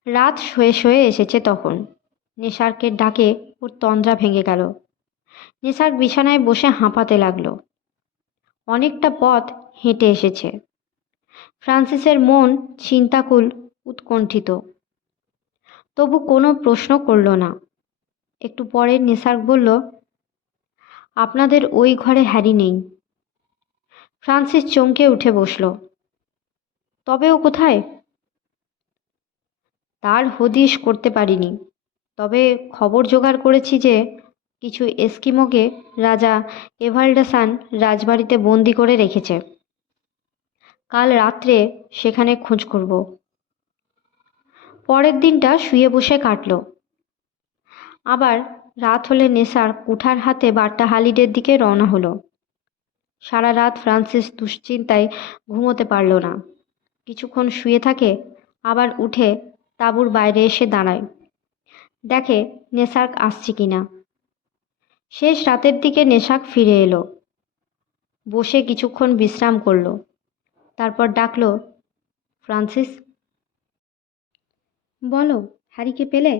রাত শয়ে শয়ে এসেছে তখন। নেসার্কের ডাকে ওর তন্দ্রা ভেঙে গেল। নেসার্ক বিছানায় বসে হাঁপাতে লাগলো। অনেকটা পথ হেঁটে এসেছে। ফ্রান্সিসের মন চিন্তাকুল, উৎকণ্ঠিত। তবু কোনো প্রশ্ন করল না। একটু পরে নেসার্ক বলল, আপনাদের ওই ঘরে হ্যারি নেই। ফ্রান্সিস চমকে উঠে বসল। তবে ও কোথায়? তার হদিশ করতে পারিনি। তবে খবর জোগাড় করেছি যে কিছু এস্কিমোকে রাজা এভালডাসান রাজবাড়িতে বন্দি করে রেখেছে। কাল রাত্রে সেখানে খোঁজ করব। পরের দিনটা শুয়ে বসে কাটল। আবার রাত হলে নেসার্ক কুঠার হাতে বার্তাহালিদের দিকে রওনা হলো। সারা রাত ফ্রান্সিস দুশ্চিন্তায় ঘুমোতে পারল না। কিছুক্ষণ শুয়ে থাকে, আবার উঠে তাঁবুর বাইরে এসে দাঁড়ায়, দেখে নেসার্ক আসছে কিনা। শেষ রাতের দিকে নেসার্ক ফিরে এলো। বসে কিছুক্ষণ বিশ্রাম করল। তারপর ডাকলো, ফ্রান্সিস। বলো, হ্যারিকে পেলে?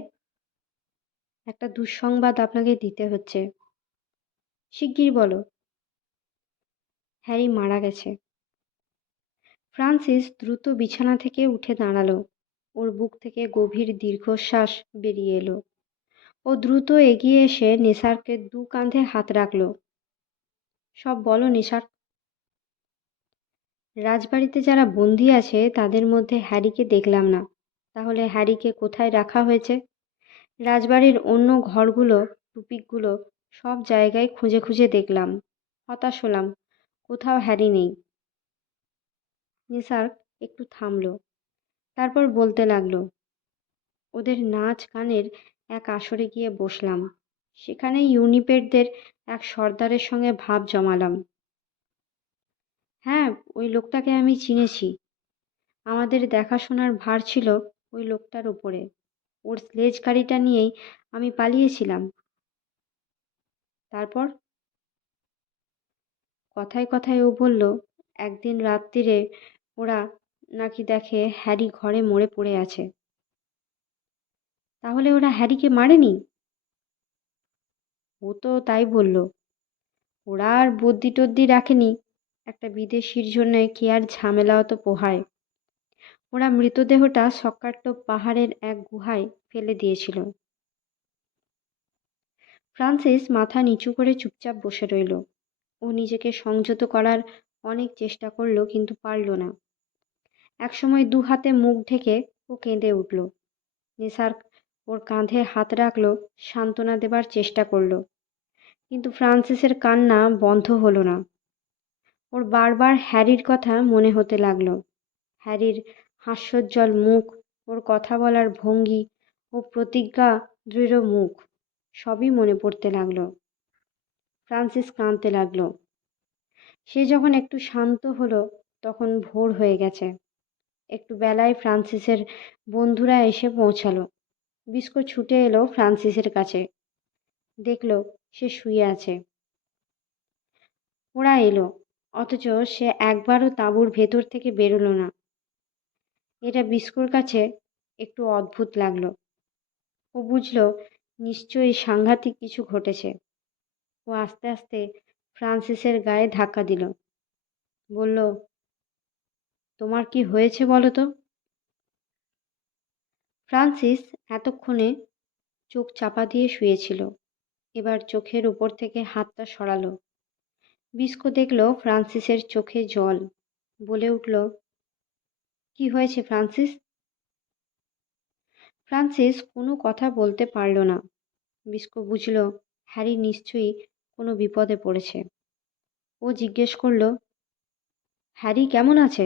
একটা দুঃসংবাদ আপনাকে দিতে হচ্ছে। শিগগির বলো। হ্যারি মারা গেছে। ফ্রান্সিস দ্রুত বিছানা থেকে উঠে দাঁড়ালো। ওর বুক থেকে গভীর দীর্ঘশ্বাস বেরিয়ে এলো। ও দ্রুত এগিয়ে এসে নেসার্কের দু কাঁধে হাত রাখল। সব বলো নেসার্ক। রাজবাড়িতে যারা বন্দি আছে তাদের মধ্যে হ্যারিকে দেখলাম না। তাহলে হ্যারিকে কোথায় রাখা হয়েছে? রাজবাড়ির অন্য ঘরগুলো, টুপিকগুলো সব জায়গায় খুঁজে খুঁজে দেখলাম। হতাশ হলাম, কোথাও হ্যারি নেই। নিসার্গ একটু থামল। তারপর বলতে লাগলো, ওদের নাচ গানের এক আসরে গিয়ে বসলাম। সেখানে ইউনিপেডদের এক সর্দারের সঙ্গে ভাব জমালাম। হ্যাঁ, ওই লোকটাকে আমি চিনেছি। আমাদের দেখাশোনার ভার ছিল ওই লোকটার উপরে। ওর স্লেজ গাড়িটা নিয়েই আমি পালিয়েছিলাম। তারপর কথায় কথায় ও বলল, একদিন রাত্রিরে ওরা নাকি দেখে হ্যারি ঘরে মরে পড়ে আছে। তাহলে ওরা হ্যারিকে মারেনি? ও তো তাই বলল। ওরা আর বদ্যি টদ্যি রাখেনি। একটা বিদেশির জন্যে কে আর ঝামেলা অত পোহায়। ওরা মৃতদেহটা সক্কাট্ট পাহাড়ের এক গুহায় ফেলে দিয়েছিল। ফ্রান্সিস মাথা নিচু করে চুপচাপ বসে রইল। ও নিজেকে সংযত করার অনেক চেষ্টা করল, কিন্তু পারল না। একসময় দু হাতে মুখ ঢেকে ও কেঁদে উঠল। নিসার্ক ওর কাঁধে হাত রাখল, সান্ত্বনা দেবার চেষ্টা করল। কিন্তু ফ্রান্সিসের কান্না বন্ধ হলো না। ওর বারবার হ্যারির কথা মনে হতে লাগলো। হ্যারির হাস্যোজ্জ্বল মুখ, ওর কথা বলার ভঙ্গি ও প্রতিজ্ঞা দৃঢ় মুখ, সবই মনে পড়তে লাগলো। ফ্রান্সিস কাঁদতে লাগলো। সে যখন একটু শান্ত হলো তখন ভোর হয়ে গেছে। একটু বেলায় ফ্রান্সিসের বন্ধুরা এসে পৌঁছালো। বিস্কো ছুটে এলো ফ্রান্সিসের কাছে। দেখলো সে শুয়ে আছে। ওরা এলো, অথচ সে একবারও তাঁবুর ভেতর থেকে বেরোলো না। এটা বিস্কোর কাছে একটু অদ্ভুত লাগলো। ও বুঝলো নিশ্চয়ই সাংঘাতিক কিছু ঘটেছে। ও আস্তে আস্তে ফ্রান্সিসের গায়ে ধাক্কা দিল। বলল, তোমার কি হয়েছে বলো তো? ফ্রান্সিস এতক্ষণে চোখ চাপা দিয়ে শুয়েছিল। এবার চোখের উপর থেকে হাতটা সরালো। বিস্কো দেখলো ফ্রান্সিসের চোখে জল। বলে উঠল, কি হয়েছে ফ্রান্সিস? ফ্রান্সিস কোনো কথা বলতে পারল না। বিস্কো বুঝল হ্যারি নিশ্চয়ই কোনো বিপদে পড়েছে। ও জিজ্ঞেস করলো, হ্যারি কেমন আছে?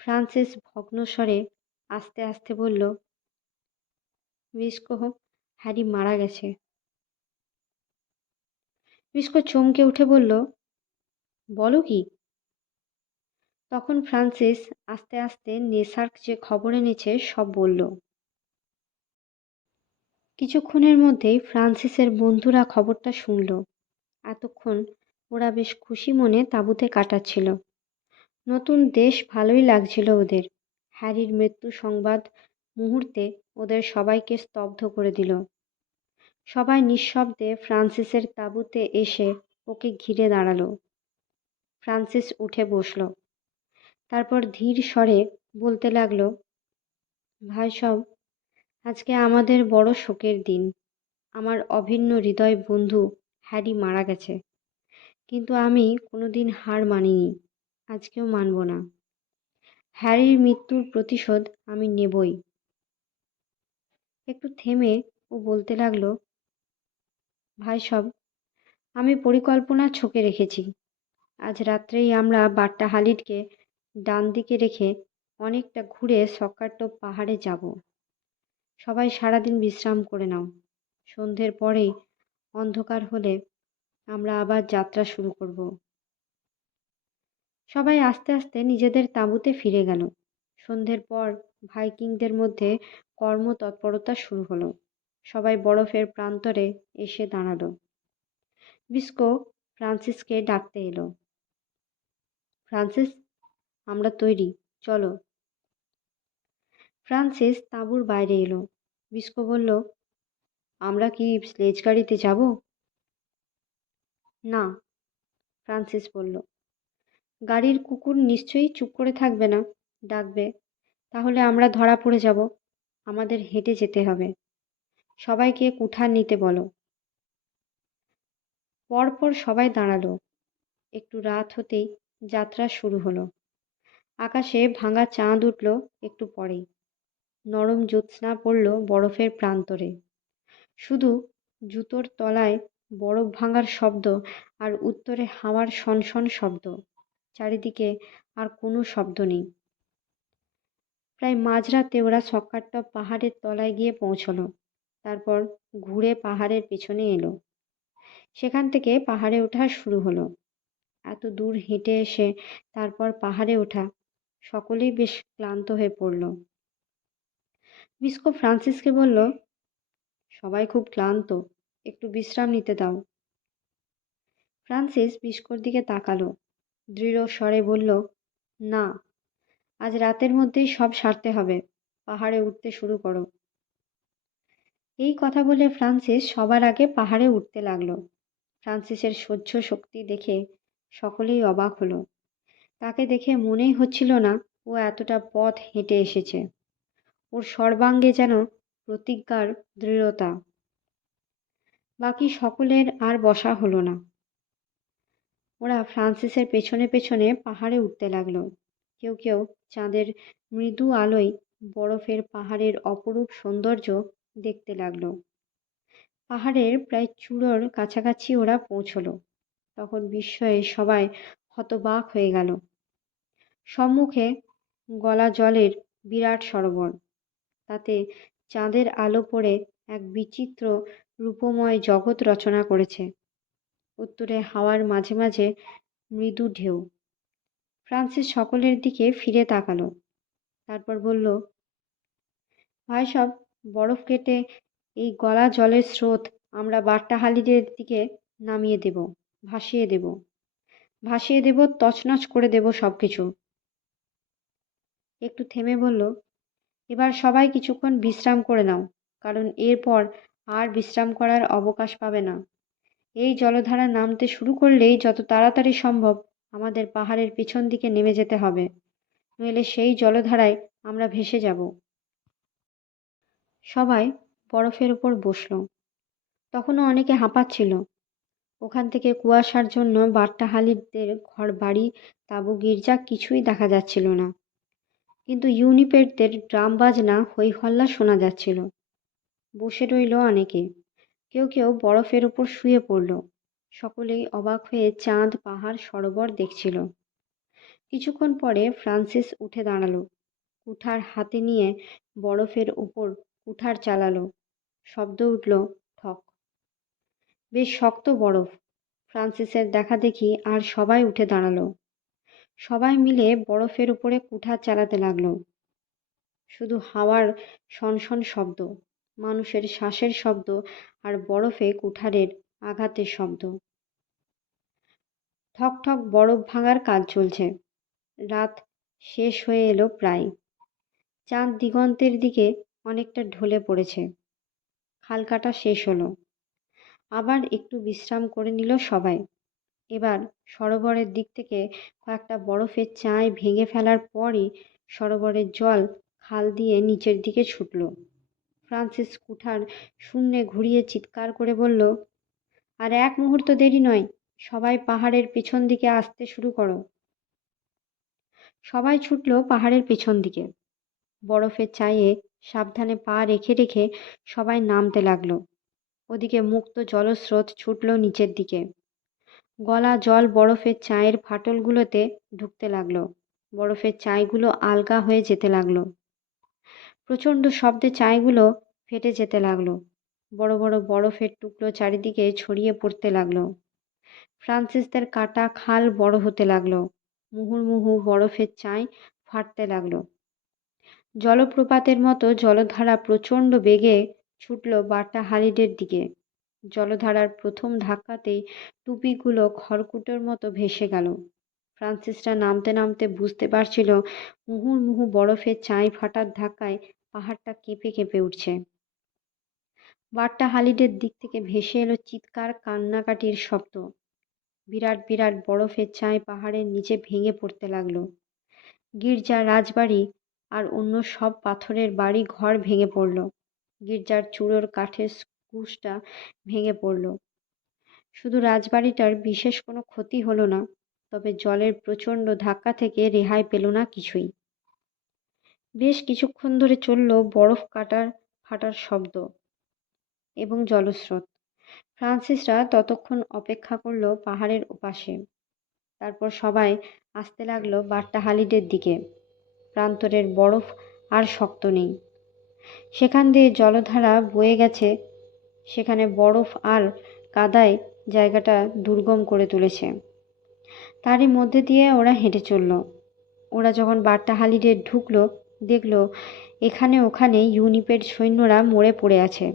ফ্রান্সিস ভগ্নস্বরে আস্তে আস্তে বলল, বিস্কো, হ্যারি মারা গেছে। বিস্কো চমকে উঠে বলল, বলো কি? তখন ফ্রান্সিস আস্তে আস্তে নেসার্ক যে খবর এনেছে সব বলল। কিছুক্ষণের মধ্যেই ফ্রান্সিসের বন্ধুরা খবরটা শুনল। এতক্ষণ ওরা বেশ খুশি মনে তাঁবুতে কাটাচ্ছিল। নতুন দেশ ভালোই লাগছিল ওদের। হ্যারির মৃত্যু সংবাদ মুহূর্তে ওদের সবাইকে স্তব্ধ করে দিল। সবাই নিঃশব্দে ফ্রান্সিসের তাঁবুতে এসে ওকে ঘিরে দাঁড়ালো। ফ্রান্সিস উঠে বসল। তারপর ধীর স্বরে বলতে লাগলো, ভাই সব, আজকে আমাদের বড় শোকের দিন। আমার অভিন্ন হৃদয় বন্ধু হ্যারি মারা গেছে। কিন্তু আমি কোনোদিন হার মানিনি, আজকেও মানব না। হ্যারির মৃত্যুর প্রতিশোধ আমি নেবই। একটু থেমে ও বলতে লাগলো, ভাই সব, আমি পরিকল্পনা ছকে রেখেছি। আজ রাত্রেই আমরা বাট্টাহালিটকে ডান দিকে রেখে অনেকটা ঘুরে সক্কারটোপ পাহাড়ে যাব। সবাই সারাদিন বিশ্রাম করে নাও। সন্ধ্যের পরেই অন্ধকার হলে আমরা আবার যাত্রা শুরু করব। সবাই আস্তে আস্তে নিজেদের তাঁবুতে ফিরে গেল। সন্ধ্যের পর ভাইকিংদের মধ্যে কর্মতৎপরতা শুরু হলো। সবাই বরফের প্রান্তরে এসে দাঁড়ালো। বিস্কো ফ্রান্সিসকে ডাকতে এলো। ফ্রান্সিস, আমরা তৈরি, চলো। ফ্রান্সিস তাঁবুর বাইরে এলো। বিস্কো বলল, আমরা কি স্লেজ গাড়িতে যাব? না, ফ্রান্সিস বলল, গাড়ির কুকুর নিশ্চয়ই চুপ করে থাকবে না, ডাকবে। তাহলে আমরা ধরা পড়ে যাব। আমাদের হেঁটে যেতে হবে। সবাইকে কুঠার নিতে বলো। পরপর সবাই দাঁড়ালো। একটু রাত হতেই যাত্রা শুরু হলো। আকাশে ভাঙা চাঁদ উঠল একটু পরেই। নরম জ্যোৎস্না পড়ল বরফের প্রান্তরে। শুধু জুতোর তলায় বরফ ভাঙার শব্দ আর উত্তরে হাওয়ার শনশন শব্দ। চারিদিকে আর কোনো শব্দ নেই। প্রায় মাঝরাতে ওরা সক্কারটপ পাহাড়ের তলায় গিয়ে পৌঁছলো। তারপর ঘুরে পাহাড়ের পেছনে এলো। সেখান থেকে পাহাড়ে ওঠা শুরু হলো। এত দূর হেঁটে এসে তারপর পাহাড়ে ওঠা, সকলেই বেশ ক্লান্ত হয়ে পড়ল। বিস্কো ফ্রান্সিসকে বলল, সবাই খুব ক্লান্ত, একটু বিশ্রাম নিতে দাও। ফ্রান্সিস বিস্কোর দিকে তাকালো, দৃঢ় স্বরে বলল, না, আজ রাতের মধ্যেই সব সারতে হবে। পাহাড়ে উঠতে শুরু করো। এই কথা বলে ফ্রান্সিস সবার আগে পাহাড়ে উঠতে লাগলো। ফ্রান্সিসের সহ্য শক্তি দেখে সকলেই অবাক হলো। তাকে দেখে মনেই হচ্ছিল না ও এতটা পথ হেঁটে এসেছে। ওর সর্বাঙ্গে যেন প্রতিজ্ঞার দৃঢ়তা। বাকি সকলের আর বসা হলো না। ওরা ফ্রান্সিসের পেছনে পেছনে পাহাড়ে উঠতে লাগলো। কেউ কেউ চাঁদের মৃদু আলোয় বরফের পাহাড়ের অপরূপ সৌন্দর্য দেখতে লাগলো। পাহাড়ের প্রায় চূড়োর কাছাকাছি ওরা পৌঁছলো। তখন বিস্ময়ে সবাই হতবাক হয়ে গেল। সম্মুখে গলা জলের বিরাট সরোবর, তাতে চাঁদের আলো পড়ে এক বিচিত্র রূপময় জগৎ রচনা করেছে। উত্তরে হাওয়ার মাঝে মাঝে মৃদু ঢেউ। ফ্রান্সিস সকলের দিকে ফিরে তাকালো, তারপর বলল, ভাই সব, বরফ কেটে এই গলা জলের স্রোত আমরা বাট্টাহালিদের দিকে নামিয়ে দেব, ভাসিয়ে দেব, ভাসিয়ে দেব, তছনছ করে দেব সবকিছু। একটু থেমে বলল, এবার সবাই কিছুক্ষণ বিশ্রাম করে নাও, কারণ এরপর আর বিশ্রাম করার অবকাশ পাবে না। এই জলধারা নামতে শুরু করলেই যত তাড়াতাড়ি সম্ভব আমাদের পাহাড়ের পিছন দিকে নেমে যেতে হবে, নইলে সেই জলধারায় আমরা ভেসে যাব। সবাই বরফের উপর বসল। তখনও অনেকে হাঁপাচ্ছিল। ওখান থেকে কুয়াশার জন্য বাট্টাহালিদের ঘর বাড়ি, তাঁবু, গির্জা কিছুই দেখা যাচ্ছিল না, কিন্তু ইউনিপেডদের ড্রাম বাজনা হই হল্লা শোনা যাচ্ছিল। বসে রইল অনেকে, কেউ কেউ বরফের উপর শুয়ে পড়ল। সকলেই অবাক হয়ে চাঁদ, পাহাড়, সরোবর দেখছিল। কিছুক্ষণ পরে ফ্রান্সিস উঠে দাঁড়ালো, কুঠার হাতে নিয়ে বরফের উপর কুঠার চালালো। শব্দ উঠল, ঠক। বেশ শক্ত বরফ। ফ্রান্সিসের দেখা দেখি আর সবাই উঠে দাঁড়ালো। সবাই মিলে বরফের উপরে কুঠার চালাতে লাগলো। শুধু হাওয়ার শনশন শব্দ, মানুষের শ্বাসের শব্দ, আর বরফে কুঠারের আঘাতের শব্দ। ঠক ঠক বরফ ভাঙার কাজ চলছে। রাত শেষ হয়ে এলো প্রায়। চাঁদ দিগন্তের দিকে অনেকটা ঢলে পড়েছে। খাল কাটা শেষ হলো। আবার একটু বিশ্রাম করে নিল সবাই। এবার সরোবরের দিক থেকে কয়েকটা বরফের চাঁই ভেঙে ফেলার পরই সরোবরের জল খাল দিয়ে নিচের দিকে ছুটল। ফ্রান্সিস কুঠার শূন্যে ঘুরিয়ে চিৎকার করে বলল, আর এক মুহূর্ত দেরি নয়, সবাই পাহাড়ের পিছন দিকে আসতে শুরু করো। সবাই ছুটল পাহাড়ের পিছন দিকে। বরফের চাইয়ে সাবধানে পা রেখে রেখে সবাই নামতে লাগলো। ওদিকে মুক্ত জলস্রোত ছুটল নিচের দিকে। গলা জল বরফের চায়ের ফাটলগুলোতে ঢুকতে লাগলো। বরফের চাইগুলো আলগা হয়ে যেতে লাগলো। প্রচণ্ড শব্দে চাইগুলো ফেটে যেতে লাগলো। বড় বড় বরফের টুকরো চারিদিকে ছড়িয়ে পড়তে লাগলো। ফ্রান্সিসদের কাটা খাল বড় হতে লাগলো। মুহুর্মুহু বরফের চাই ফাটতে লাগলো। জলপ্রপাতের মতো জলধারা প্রচণ্ড বেগে ছুটল বাট্টাহালিদের দিকে। জলধারার প্রথম ধাক্কাতেই টুপিগুলো খড়কুটোর মতো ভেসে গেল। ফ্রান্সিসরা নামতে নামতে বুঝতে পারছিল মুহুর্মুহু বরফের চাই ফাটার ধাক্কায় পাহাড়টা কেঁপে কেঁপে উঠছে। বাট্টাহালিদের দিক থেকে ভেসে এলো চিৎকার, কান্নাকাটির শব্দ। বিরাট বিরাট বরফের চাই পাহাড়ের নিচে ভেঙে পড়তে লাগলো। গির্জা, রাজবাড়ি আর অন্য সব পাথরের বাড়ি ঘর ভেঙে পড়ল। গির্জার চূড়োর কাঠের কুসটা ভেঙে পড়ল। শুধু রাজবাড়িটার বিশেষ কোনো ক্ষতি হলো না, তবে জলের প্রচণ্ড ধাক্কা থেকে রেহাই পেল না কিছুই। বেশ কিছুক্ষণ ধরে চলল বরফ কাটার ফাটার শব্দ এবং জলস্রোত। ফ্রান্সিসরা ততক্ষণ অপেক্ষা করল পাহাড়ের ওপাশে। তারপর সবাই আসতে লাগলো বাট্টাহালিদের দিকে। প্রান্তরের বরফ আর শক্ত নেই। সেখান দিয়ে জলধারা বয়ে গেছে। সেখানে বরফ আর কাদায় জায়গাটা দুর্গম করে তুলেছে। তারই মধ্যে দিয়ে ওরা হেঁটে চলল। ওরা যখন বাট্টাহালিদের ঢুকলো, দেখলো এখানে ওখানে ইউনিপেড সৈন্যরা মরে পড়ে আছে।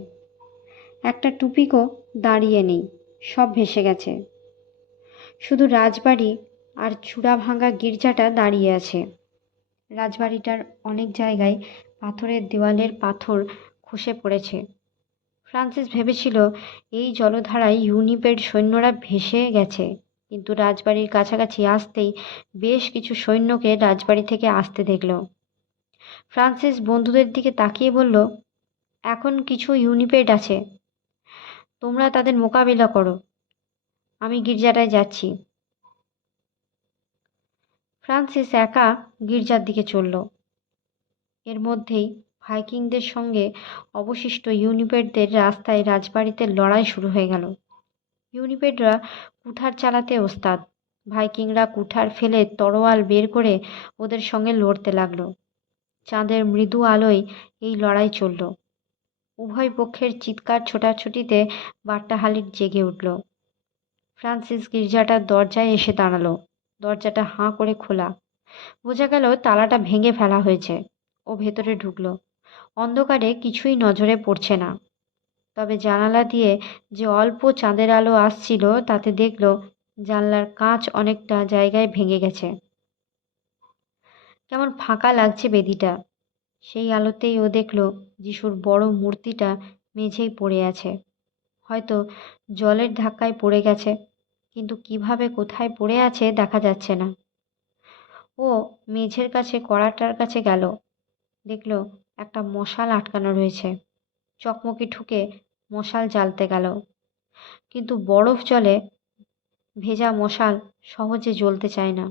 একটা টুপিকও দাঁড়িয়ে নেই, সব ভেসে গেছে। শুধু রাজবাড়ি আর চূড়া ভাঙা গির্জাটা দাঁড়িয়ে আছে। রাজবাড়িটার অনেক জায়গায় পাথরের দেওয়ালের পাথর খসে পড়েছে। ফ্রান্সিস ভেবেছিল এই জলধারায় ইউনিপেড সৈন্যরা ভেসে গেছে, কিন্তু রাজবাড়ির কাছাকাছি আসতেই বেশ কিছু সৈন্যকে রাজবাড়ি থেকে আসতে দেখল। ফ্রান্সিস বন্ধুদের দিকে তাকিয়ে বলল, এখন কিছু ইউনিপেড আছে, তোমরা তাদের মোকাবিলা করো, আমি গির্জাটায় যাচ্ছি। ফ্রান্সিস একা গির্জার দিকে চলল। এর মধ্যেই ভাইকিংদের সঙ্গে অবশিষ্ট ইউনিপেডদের রাস্তায় রাজবাড়িতে লড়াই শুরু হয়ে গেল। ইউনিপেডরা কুঠার চালাতে ওস্তাদ। ভাইকিংরা কুঠার ফেলে তরোয়াল বের করে ওদের সঙ্গে লড়তে লাগলো। চাঁদের মৃদু আলোয় এই লড়াই চলল। উভয় পক্ষের চিৎকার ছোটাছুটিতে বাট্টাহালির জেগে উঠল। ফ্রান্সিস গির্জাটার দরজায় এসে দাঁড়ালো। দরজাটা হাঁ করে খোলা। বোঝা গেল তালাটা ভেঙে ফেলা হয়েছে। ও ভেতরে ঢুকলো। অন্ধকারে কিছুই নজরে পড়ছে না, তবে জানালা দিয়ে যে অল্প চাঁদের আলো আসছিল তাতে দেখল জানলার কাঁচ অনেকটা জায়গায় ভেঙে গেছে। কেমন ফাঁকা লাগছে বেদিটা। সেই আলোতেই ও দেখল যিশুর বড় মূর্তিটা মেঝেই পড়ে আছে। হয়তো জলের ধাক্কায় পড়ে গেছে, কিন্তু কিভাবে কোথায় পড়ে আছে দেখা যাচ্ছে না। ও মেঝের কাছে কড়াটার কাছে গেল, দেখল একটা মশাল আটকানো রয়েছে। চকমকি ঠুকে মশাল জ্বালতে গেল, কিন্তু বরফ জলে ভেজা মশাল সহজে জ্বলতে চায় না।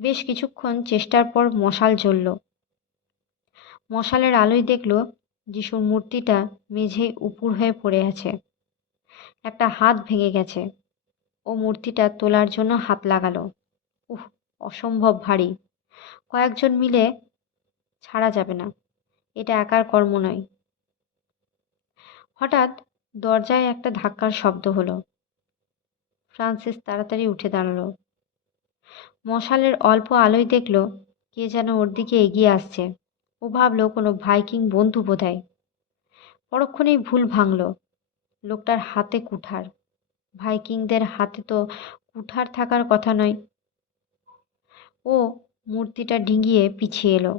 বেশ কিছুক্ষণ চেষ্টার পর মশাল জ্বলল। মশালের আলোয় দেখল যিশুর মূর্তিটা মেঝেয় উপুড় হয়ে পড়ে আছে। একটা হাত ভেঙে গেছে। ও মূর্তিটা তোলার জন্য হাত লাগালো। উহ, অসম্ভব ভারী। কয়েকজন মিলে ছাড়া যাবে না, এটা একার কর্ম নয়। হঠাৎ দরজায় একটা ধাক্কার শব্দ হলো। ফ্রান্সিস তাড়াতাড়ি উঠে দাঁড়ালো। মশালের অল্প আলোয় দেখল কে যেন ওর দিকে এগিয়ে আসছে। ও ভাবল কোনো ভাইকিং বন্ধু বোধহয়। পরক্ষণেই ভুল ভাঙল। লোকটার হাতে কুঠার। ভাইকিংদের হাতে তো কুঠার থাকার কথা নয়। ও মূর্তিটা ডিঙিয়ে পিছিয়ে এলো।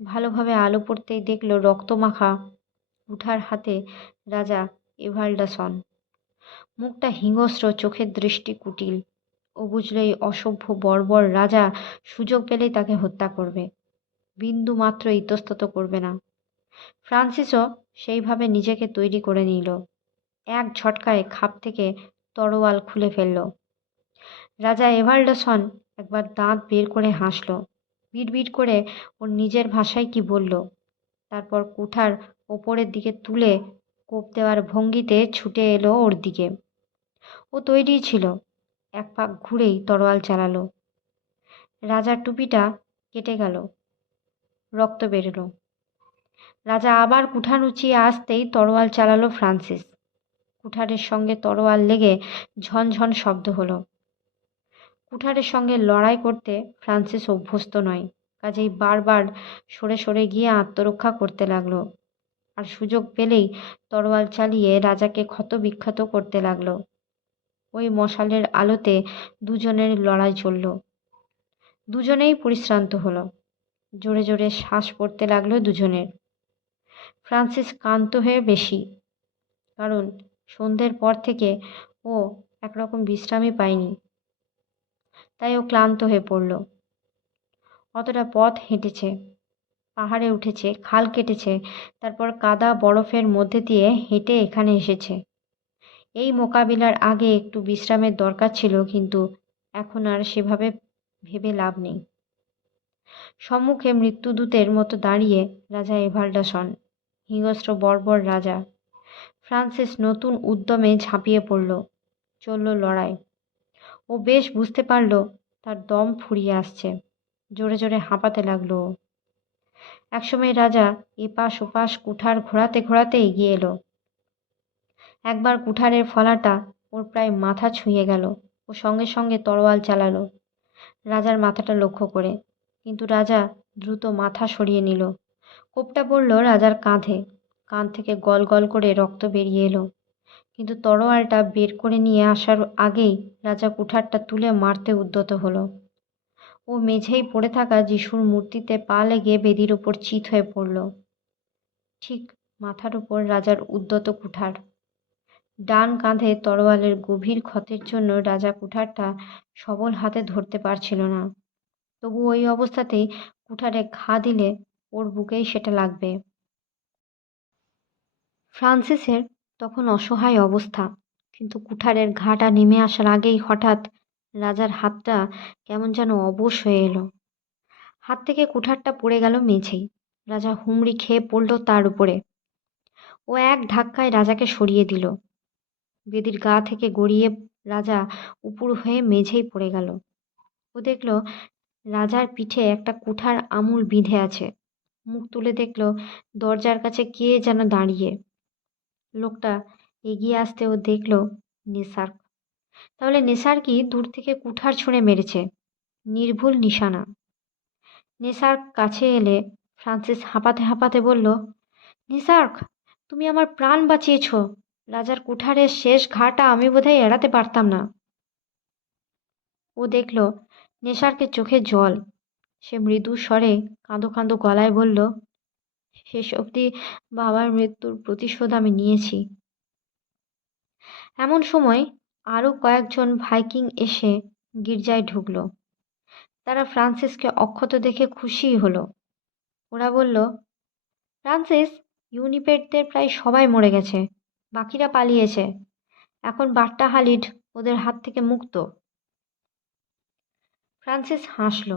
ভালোভাবে আলো পড়তেই দেখল রক্তমাখা কুঠার হাতে রাজা এভাল্ডাসন। মুখটা হিংস্র, চোখের দৃষ্টি কুটিল। ও বুঝল এই অসভ্য বর্বর রাজা সুযোগ পেলেই তাকে হত্যা করবে, বিন্দু মাত্র ইতস্তত করবে না। ফ্রান্সিসও সেইভাবে নিজেকে তৈরি করে নিল। এক ঝটকায় খাপ থেকে তরোয়াল খুলে ফেলল। রাজা এভাল্ডসন একবার দাঁত বের করে হাসল, বিড়বিড় করে ওর নিজের ভাষায় কি বলল। তারপর কুঠার ওপরের দিকে তুলে কোপ দেওয়ার ভঙ্গিতে ছুটে এলো ওর দিকে। ও তৈরি ছিল। এক পাক ঘুরেই তরোয়াল চালালো। রাজার টুপিটা কেটে গেল, রক্ত বেরোলো। রাজা আবার কুঠার উঁচিয়ে আসতেই তরোয়াল চালালো ফ্রান্সিস। কুঠারের সঙ্গে তরোয়াল লেগে ঝনঝন শব্দ হলো। কুঠারের সঙ্গে লড়াই করতে ফ্রান্সিস অভ্যস্ত নয়, কাজেই বারবার সরে সরে গিয়ে আত্মরক্ষা করতে লাগলো। আর সুযোগ পেলেই তরোয়াল চালিয়ে রাজাকে ক্ষতবিক্ষত করতে লাগলো। ওই মশালের আলোতে দুজনের লড়াই চলল। দুজনেই পরিশ্রান্ত হলো। জোরে জোরে শ্বাস পড়তে লাগলো দুজনের। ফ্রান্সিস ক্লান্ত হয়ে বেশি, কারণ সন্ধ্যের পর থেকে ও একরকম বিশ্রামই পায়নি। তাই ও ক্লান্ত হয়ে পড়ল। অতটা পথ হেঁটেছে, পাহাড়ে উঠেছে, খাল কেটেছে, তারপর কাদা বরফের মধ্যে দিয়ে হেঁটে এখানে এসেছে। এই মোকাবিলার আগে একটু বিশ্রামের দরকার ছিল, কিন্তু এখন আর সেভাবে ভেবে লাভ নেই। সম্মুখে মৃত্যুদূতের মতো দাঁড়িয়ে রাজা এভাল্ডাসন, হিংস্র বর্বর রাজা। ফ্রান্সিস নতুন উদ্যমে ঝাঁপিয়ে পড়ল। চলল লড়াই। ও বেশ বুঝতে পারল তার দম ফুরিয়ে আসছে। জোরে জোরে হাঁপাতে লাগলো। একসময় রাজা এপাশ ওপাশ কুঠার ঘোরাতে ঘোরাতে এগিয়ে এলো। একবার কুঠারের ফলাটা ওর প্রায় মাথা ছুঁয়ে গেল। ও সঙ্গে সঙ্গে তরোয়াল চালালো রাজার মাথাটা লক্ষ্য করে, কিন্তু রাজা দ্রুত মাথা সরিয়ে নিল। কোপটা পড়ল রাজার কাঁধে। কান থেকে গল গল করে রক্ত বেরিয়ে এলো, কিন্তু তরোয়ালটা বের করে নিয়ে আসার আগেই রাজা কুঠারটা তুলে মারতে উদ্যত হলো। ও মেঝেই পড়ে থাকা যিশুর মূর্তিতে পা লেগে বেদির ওপর চিৎ হয়ে পড়ল, ঠিক মাথার উপর রাজার উদ্যত কুঠার। ডান কাঁধে তরোয়ালের গভীর ক্ষতের জন্য রাজা কুঠারটা সবল হাতে ধরতে পারছিল না। তবু ওই অবস্থাতেই কুঠারে ঘা দিলে ওর বুকেই সেটা লাগবে। ফ্রান্সিসের তখন অসহায় অবস্থা, কিন্তু কুঠারের ঘাটা নেমে আসার আগেই হঠাৎ রাজার হাতটা কেমন যেন অবশ হয়ে এলো। হাত থেকে কুঠারটা পড়ে গেল মেঝেই। রাজা হুমড়ি খেয়ে পড়ল তার উপরে। ও এক ধাক্কায় রাজাকে সরিয়ে দিল। বেদির গা থেকে গড়িয়ে রাজা উপুড় হয়ে মেঝেই পড়ে গেল। ও দেখল রাজার পিঠে একটা কুঠার আমূল বিঁধে আছে। মুখ তুলে দেখল দরজার কাছে কে যেন দাঁড়িয়ে। লোকটা এগিয়ে আসতে ও দেখল নেসার্ক। তাহলে নেসার কি দূর থেকে কুঠার ছুঁড়ে মেরেছে। নির্ভুল নিশানা। নিসার্গ কাছে এলে ফ্রান্সিস হাঁপাতে হাঁপাতে বলল, নিসার্গ, তুমি আমার প্রাণ বাঁচিয়েছ। রাজার কুঠারের শেষ ঘাটা আমি বোধহয় এড়াতে পারতাম না। ও দেখল নিসার্গের চোখে জল। সে মৃদু স্বরে কাঁদো কাঁদো গলায় বলল, শেষ অবধি বাবার মৃত্যুর প্রতিশোধ আমি নিয়েছি। এমন সময় আরও কয়েকজন ভাইকিং এসে গির্জায় ঢুকল। তারা ফ্রান্সিসকে অক্ষত দেখে খুশিই হলো। ওরা বলল, ফ্রান্সিস, ইউনিপেডদের প্রায় সবাই মরে গেছে, বাকিরা পালিয়েছে। এখন বাট্টা হালিড ওদের হাত থেকে মুক্ত। ফ্রান্সিস হাসল,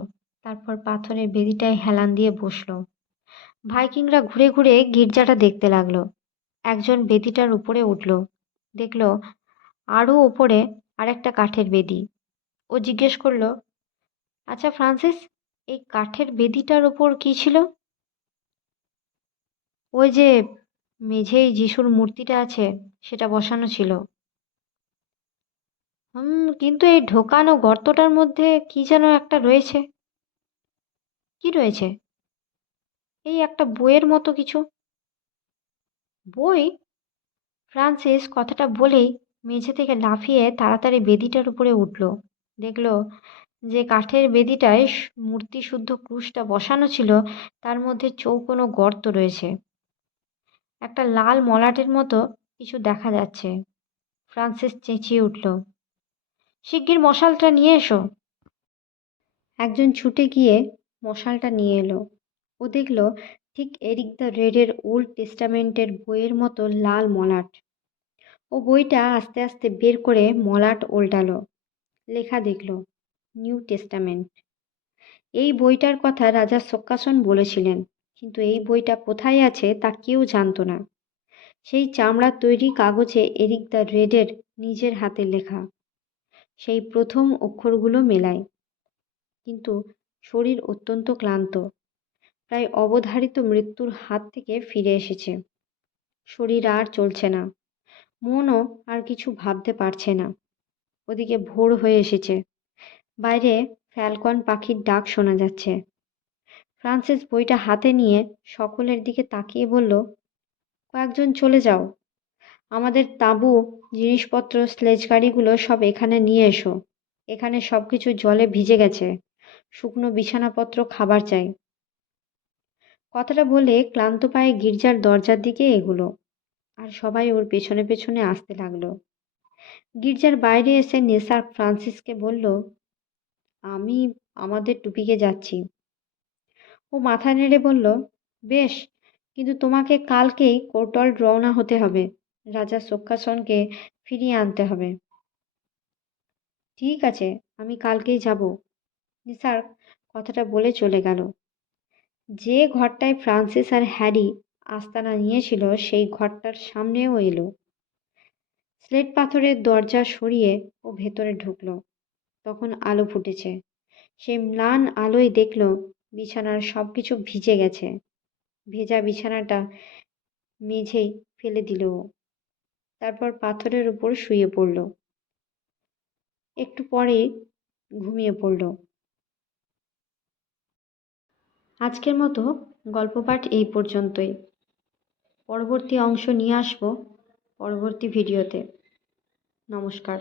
তারপর পাথরের বেদিটায় হেলান দিয়ে বসল। ভাইকিংরা ঘুরে ঘুরে গির্জাটা দেখতে লাগলো। একজন বেদিটার উপরে উঠল, দেখল আরও ওপরে আরেকটা কাঠের বেদি। ও জিজ্ঞেস করলো, আচ্ছা ফ্রান্সিস, এই কাঠের বেদিটার ওপর কি ছিল? ওই যে মেঝেই যিশুর মূর্তিটা আছে, সেটা বসানো ছিল। কিন্তু এই ঢোকানো গর্তটার মধ্যে কি যেন একটা রয়েছে। কি রয়েছে? এই একটা বইয়ের মতো কিছু। বই? ফ্রান্সিস কথাটা বলেই মেঝে থেকে লাফিয়ে তাড়াতাড়ি বেদিটার উপরে উঠল। দেখল যে কাঠের বেদিটায় মূর্তিশুদ্ধ ক্রুশটা বসানো ছিল, তার মধ্যে চৌকোনো গর্ত রয়েছে। একটা লাল মলাটের মতো কিছু দেখা যাচ্ছে। ফ্রান্সিস চেঁচিয়ে উঠল, শিগগির মশালটা নিয়ে এসো। একজন ছুটে গিয়ে মশালটা নিয়ে এলো। ও দেখল ঠিক এরিক দ্য রেডের ওল্ড টেস্টামেন্টের বইয়ের মতো লাল মলাট। ও বইটা আস্তে আস্তে বের করে মলাট ওল্টালো। লেখা দেখল, নিউ টেস্টামেন্ট। এই বইটার কথা রাজা সোক্কাসন বলেছিলেন, কিন্তু এই বইটা কোথায় আছে তা কেউ জানত না। সেই চামড়ার তৈরি কাগজে এরিক দ্য রেডের নিজের হাতে লেখা। সেই প্রথম অক্ষরগুলো মেলায়। কিন্তু শরীর অত্যন্ত ক্লান্ত, প্রায় অবধারিত মৃত্যুর হাত থেকে ফিরে এসেছে। শরীর আর চলছে না, মনও আর কিছু ভাবতে পারছে না। ওদিকে ভোর হয়ে এসেছে, বাইরে ফ্যালকন পাখির ডাক শোনা যাচ্ছে। ফ্রান্সিস বইটা হাতে নিয়ে সকলের দিকে তাকিয়ে বলল, কয়েকজন চলে যাও, আমাদের তাঁবু, জিনিসপত্র, স্লেজ গাড়িগুলো সব এখানে নিয়ে এসো। এখানে সব কিছু জলে ভিজে গেছে, শুকনো বিছানাপত্র, খাবার চাই। কথাটা বলে ক্লান্ত পায়ে গির্জার দরজার দিকে এগুলো, আর সবাই ওর পেছনে পেছনে আসতে লাগলো। গির্জার বাইরে এসে নিসার্গ ফ্রান্সিসকে বলল, আমি আমাদের টুপিকে যাচ্ছি। ও মাথা নেড়ে বলল, বেশ, কিন্তু তোমাকে কালকেই কোর্টল্ড রওনা হতে হবে। রাজা সোক্কাসনকে ফিরিয়ে আনতে হবে। ঠিক আছে, আমি কালকেই যাব। নিসার্গ কথাটা বলে চলে গেল। যে ঘরটায় ফ্রান্সিস আর হ্যারি আস্তানা নিয়েছিল, সেই ঘরটার সামনেও এলো। স্লেট পাথরের দরজা সরিয়ে ও ভেতরে ঢুকল। তখন আলো ফুটেছে। সেই ম্লান আলোয় দেখল বিছানার সব কিছু ভিজে গেছে। ভেজা বিছানাটা মেঝেই ফেলে দিল ও। তারপর পাথরের উপর শুয়ে পড়ল। একটু পরে ঘুমিয়ে পড়ল। আজকের মতো গল্প পাঠ এই পর্যন্তই। পরবর্তী অংশ নিয়ে আসব পরবর্তী ভিডিওতে। নমস্কার।